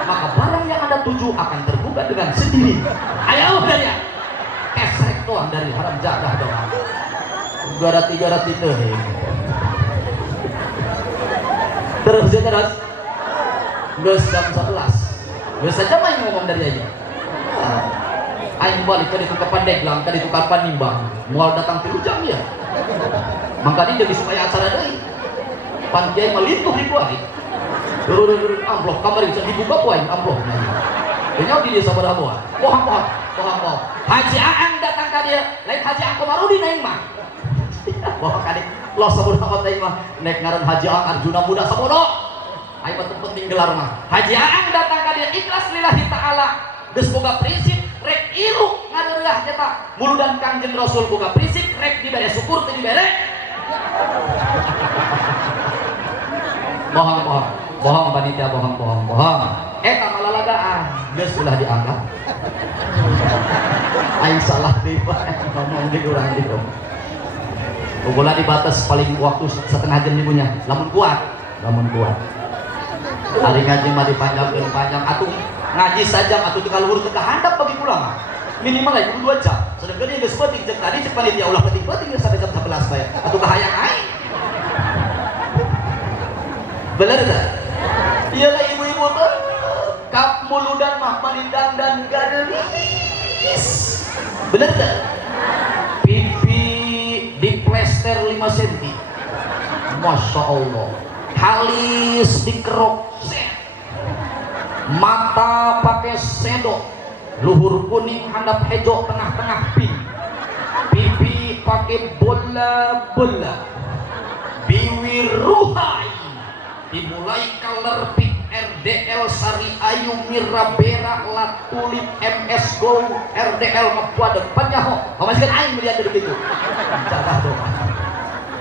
Maka barang yang Anda tuju akan terbuka dengan sendiri. Ayo dari ya. Kesrek doang dari haram jadah doang. 300 itu. ya terus geus jam 11 geus saja main ngomong dari aja aing balik ke itu kapan deglang ke itu kapan nimbang mual datang 3 jam ya makanya jadi supaya acara deui pan kiai melintuh di kuari amplop kamar bisa dibuka poin amplop dengar di dia sabaraha moal pohon Haji Aang datang ke dia lain Haji Aang Komarudin aing mah bahwa kali lo sabaraha teh mah nek ngaran Haji Aang Arjuna Muda sabodo aing mah penting gelar mah Haji Aang datang ke dia ikhlas lillahi taala geus boga prinsip rek ilu ngareurah eta muludan Kangjeng Rasul boga prinsip rek dibere syukur teu dibere bohong panitia bohong eta malalagaan geus ulah diangkat aing salah deui ngomong di urang di dong bola dibatas paling waktu setengah jam ibunya lamun kuat hari ngaji mah panjang atuh ngaji saja atuh teu kaluhur teu kahandap bagi ulama minimal aja 2 jam sedangkan dia geus penting cek tadi cek panitia ulah penting sampai jam 11 bae atuh kahayang aing bener tak? Iyalah ibu-ibu tuh kap muludan mah manindang dan gadelis bener tak? Pipi diplester 5 cm Masya Allah halis dikerok mata pakai sedok luhur kuning handap hejo tengah-tengah pink pipi pakai bola-bola biwir ruhai dimulai color pink RDL Sari Ayu Mirabera Latulip MS Go RDL Mapuade Panyaho kamaskan aing melihat dari gitu jadah doa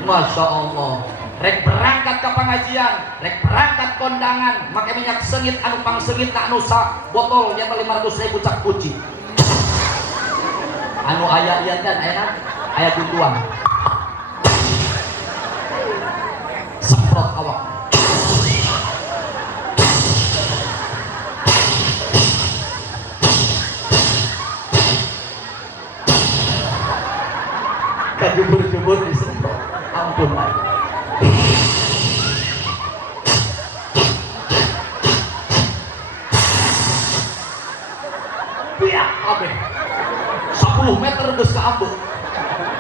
Masya Allah rek berangkat ke pengajian rek berangkat kondangan make minyak sengit anu pangsengit na anu sa botol nya 500.000 cak kuci anu aya ieu kan aya tuntuan semprot awak jubur-jubur disemprot ampun biak kabeh 10 meter geus ka ambeuk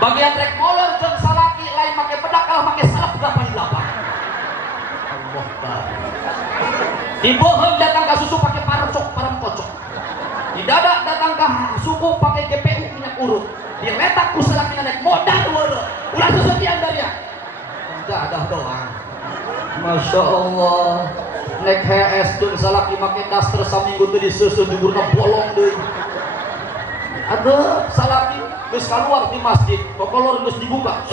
bagian rek molor jeung salaki lain make bedak kalah make salap 88 Allah Ta'ala di bohong datang ka susu pakai parem kocok di dada datang ka suku pakai GPU minyak urut diletak ku salaki naik modal weureuh ulah sesekian dari ya dadah doang Masya Allah nek HS jeung salaki make daster saminggu teu disusun juburna bolong deui aduh salaki geus kaluar di masjid kokolor geus dibuka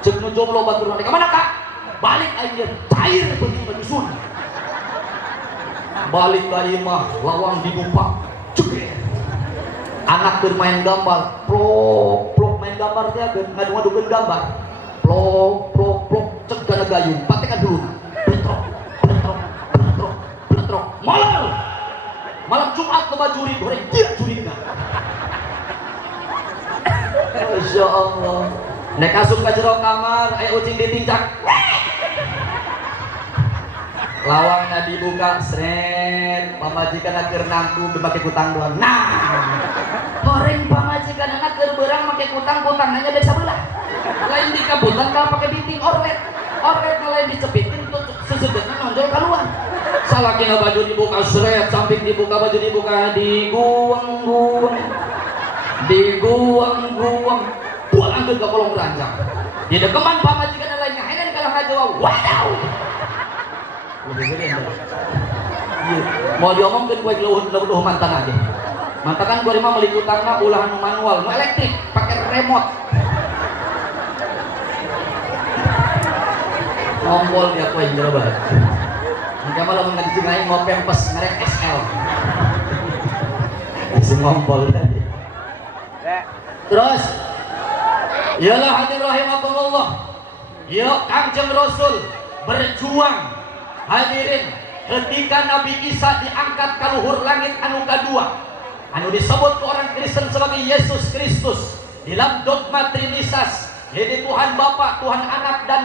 ceuk nu jomblo baturna ka mana Kak balik aja cair penting menyusun balik ka imah lawang dibuka ceuk anak bermain gambar plok main gambar teh ngadu-ngadukeun gambar plok cek gana gayung patekan dulu bletrok malam Jumat ke juri goreng dia jurina Masya Allah nek asup ka jero kamar aya ucing ditinjak lawangna dibuka sret pamajikanna keur nangku make kutang doang nah goreng pamajikanna keur beurang make kutang nanya dari sabelah lain dikabutan ka pake binting orlet lain dicepitkeun tuh sesedekna nonjol keluar salakina baju dibuka sret samping dibuka baju dibuka diguang buang ke kolong ranjang di dekeman pamajikanna lainnya hengan kalah ngajawab wadaw mau diomongkeun ku leuwih mantan aja mantakan gua mah meuli utangna ulah anu manual nu elektrik pakai remote ngompol dia ku jero banget engke mah lamun ngancing aing mau pempes merek SL sing ngompol tadi terus yalah hadirin rahimakumullah ya Kangjeng Rasul berjuang hadirin ketika Nabi Isa diangkat ke luhur langit anu kedua anu disebut ke orang Kristen sebagai Yesus Kristus dalam dogma Trinitas yaitu Tuhan Bapa, Tuhan Anak dan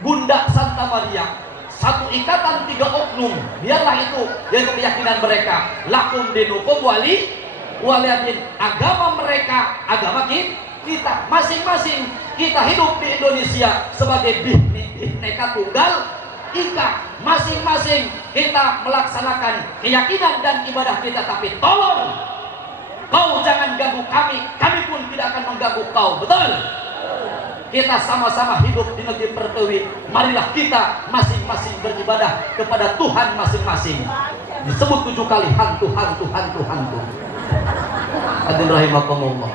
Bunda Santa Maria satu ikatan 3 oknum, biarlah itu yaitu keyakinan mereka. Lakum dinukum waliyadin, agama mereka, agama kita masing-masing. Kita hidup di Indonesia sebagai Bhinneka Tunggal Ika, masing-masing kita melaksanakan keyakinan dan ibadah kita, tapi tolong kau jangan ganggu kami, kami pun tidak akan mengganggu kau. Betul? Kita sama-sama hidup di negeri Pertiwi. Marilah kita masing-masing beribadah kepada Tuhan masing-masing. Disebut 7 kali hantu. Hadirin rahimakumullah.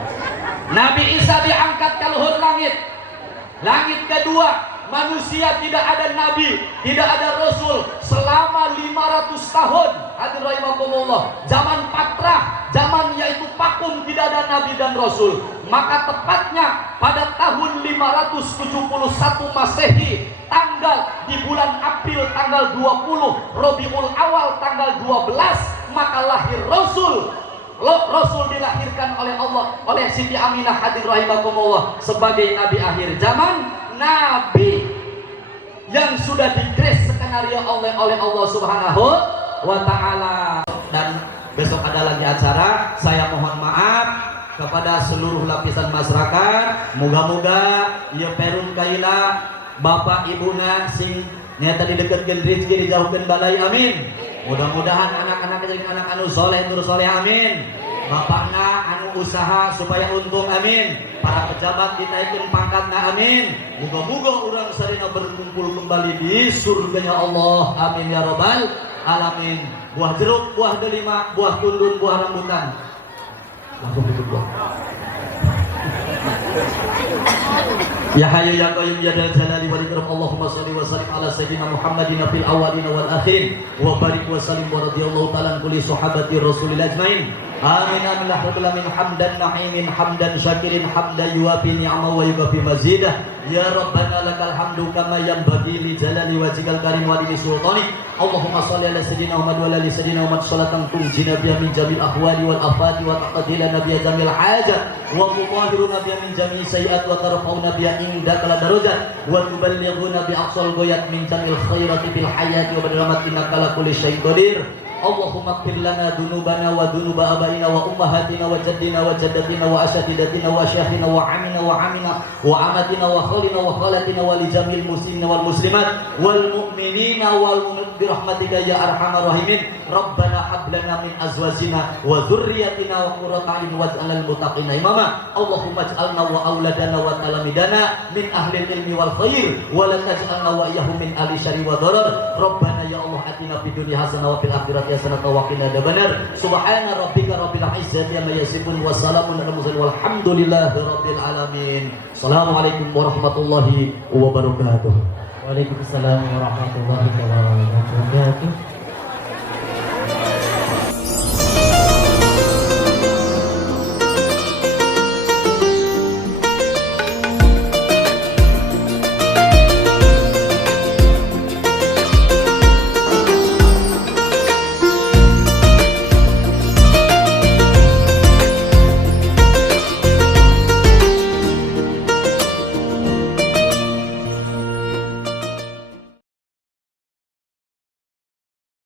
Nabi Isa diangkat ke luhur langit. Langit kedua, manusia tidak ada nabi, tidak ada rasul selama 500 tahun. Hadirin rahimakumullah. Zaman Patrah, zaman yaitu vakum, tidak ada nabi dan rasul. Maka tepatnya pada tahun 571 Masehi, di bulan April tanggal 20, Rabiul Awal tanggal 12, maka lahir Rasul. Rasul dilahirkan oleh Allah, oleh Siti Aminah, hadirin rahimakumullah, sebagai nabi akhir zaman, nabi yang sudah di-grace skenario oleh Allah Subhanahu wa taala. Dan besok ada lagi acara. Saya mohon maaf kepada seluruh lapisan masyarakat. Moga-moga ieu perun kaila bapak ibuna sing nyata dideketkeun rezeki dijauhkeun balai, amin. Mudah-mudahan anak-anak jadi anak anu soleh tur soleh, amin. Bapakna anu usaha supaya untung, amin. Para pejabat dinaikkan pangkatna, amin. Moga-moga orang sarina berkumpul kembali di surganya Allah, amin ya robbal alamin. Buah jeruk, buah delima, buah tundun, buah rambutan. Langsung tutup buah. Ya Hayyu ya Qayyum ya Dzal Jalali wal Ikram. Allahumma shalli wa sallim ala sayyidina Muhammadin fil awwalin wal akhirin wa barik wa sallim wa radhiyallahu ta'ala an kulli sahabati Rasulillah ajmain. Amin amin ya rabbal alamin. Hamdan na'imin hamdan syakirin hamdan yuwafi ni'amahu wa yukafi mazidah. Ya Rabbana lakal hamdu kama yanbaghi li jalali wajhikal karim wa li sultanik. Allahumma shalli ala sayyidina Muhammad wa ala ali sayyidina Muhammad salatan tunjina biha min jamil ahwali wal afati wa taqdilana biha jamil hajat wa tutahhiruna biha min jamil sayyi'at wa tarfa'una biha indaka la darajat wa tuballighuna bi aqsal ghayat min jamil khairati bil hayati wa badalamat innaka la kulli syai'in qadir. Allahumma ighfir lana dhunubana wa dhunuba abaina wa ummahatina wa jaddina wa jaddatina wa asatidatina wa asyakhina wa amina wa amina wa amatina wa khalina wa khalatina wa li jamil muslimina wal muslimat wal mu'minina wal mu'minat bi rahmatika ya arhamar rahimin. Rabbana hab lana min azwajina wa dhurriyyatina wa qurrata a'yun waj'alna lil muttaqina imama. Allahumma ij'alna wa auladana wa talamidana min ahli ilmi wal khair wa la taj'alna wa iyyahum min ahli syarri wa dharar. Rabbana ya Allah atina fid dunya hasanah wa fil akhirati hasanah wa qina adzabannar. Subhana rabbika rabbil izzati amma yasifun wa salamun alal mursalin walhamdulillahi rabbil alamin. Assalamualaikum warahmatullahi wabarakatuh. Waalaikumsalam warahmatullahi wabarakatuh.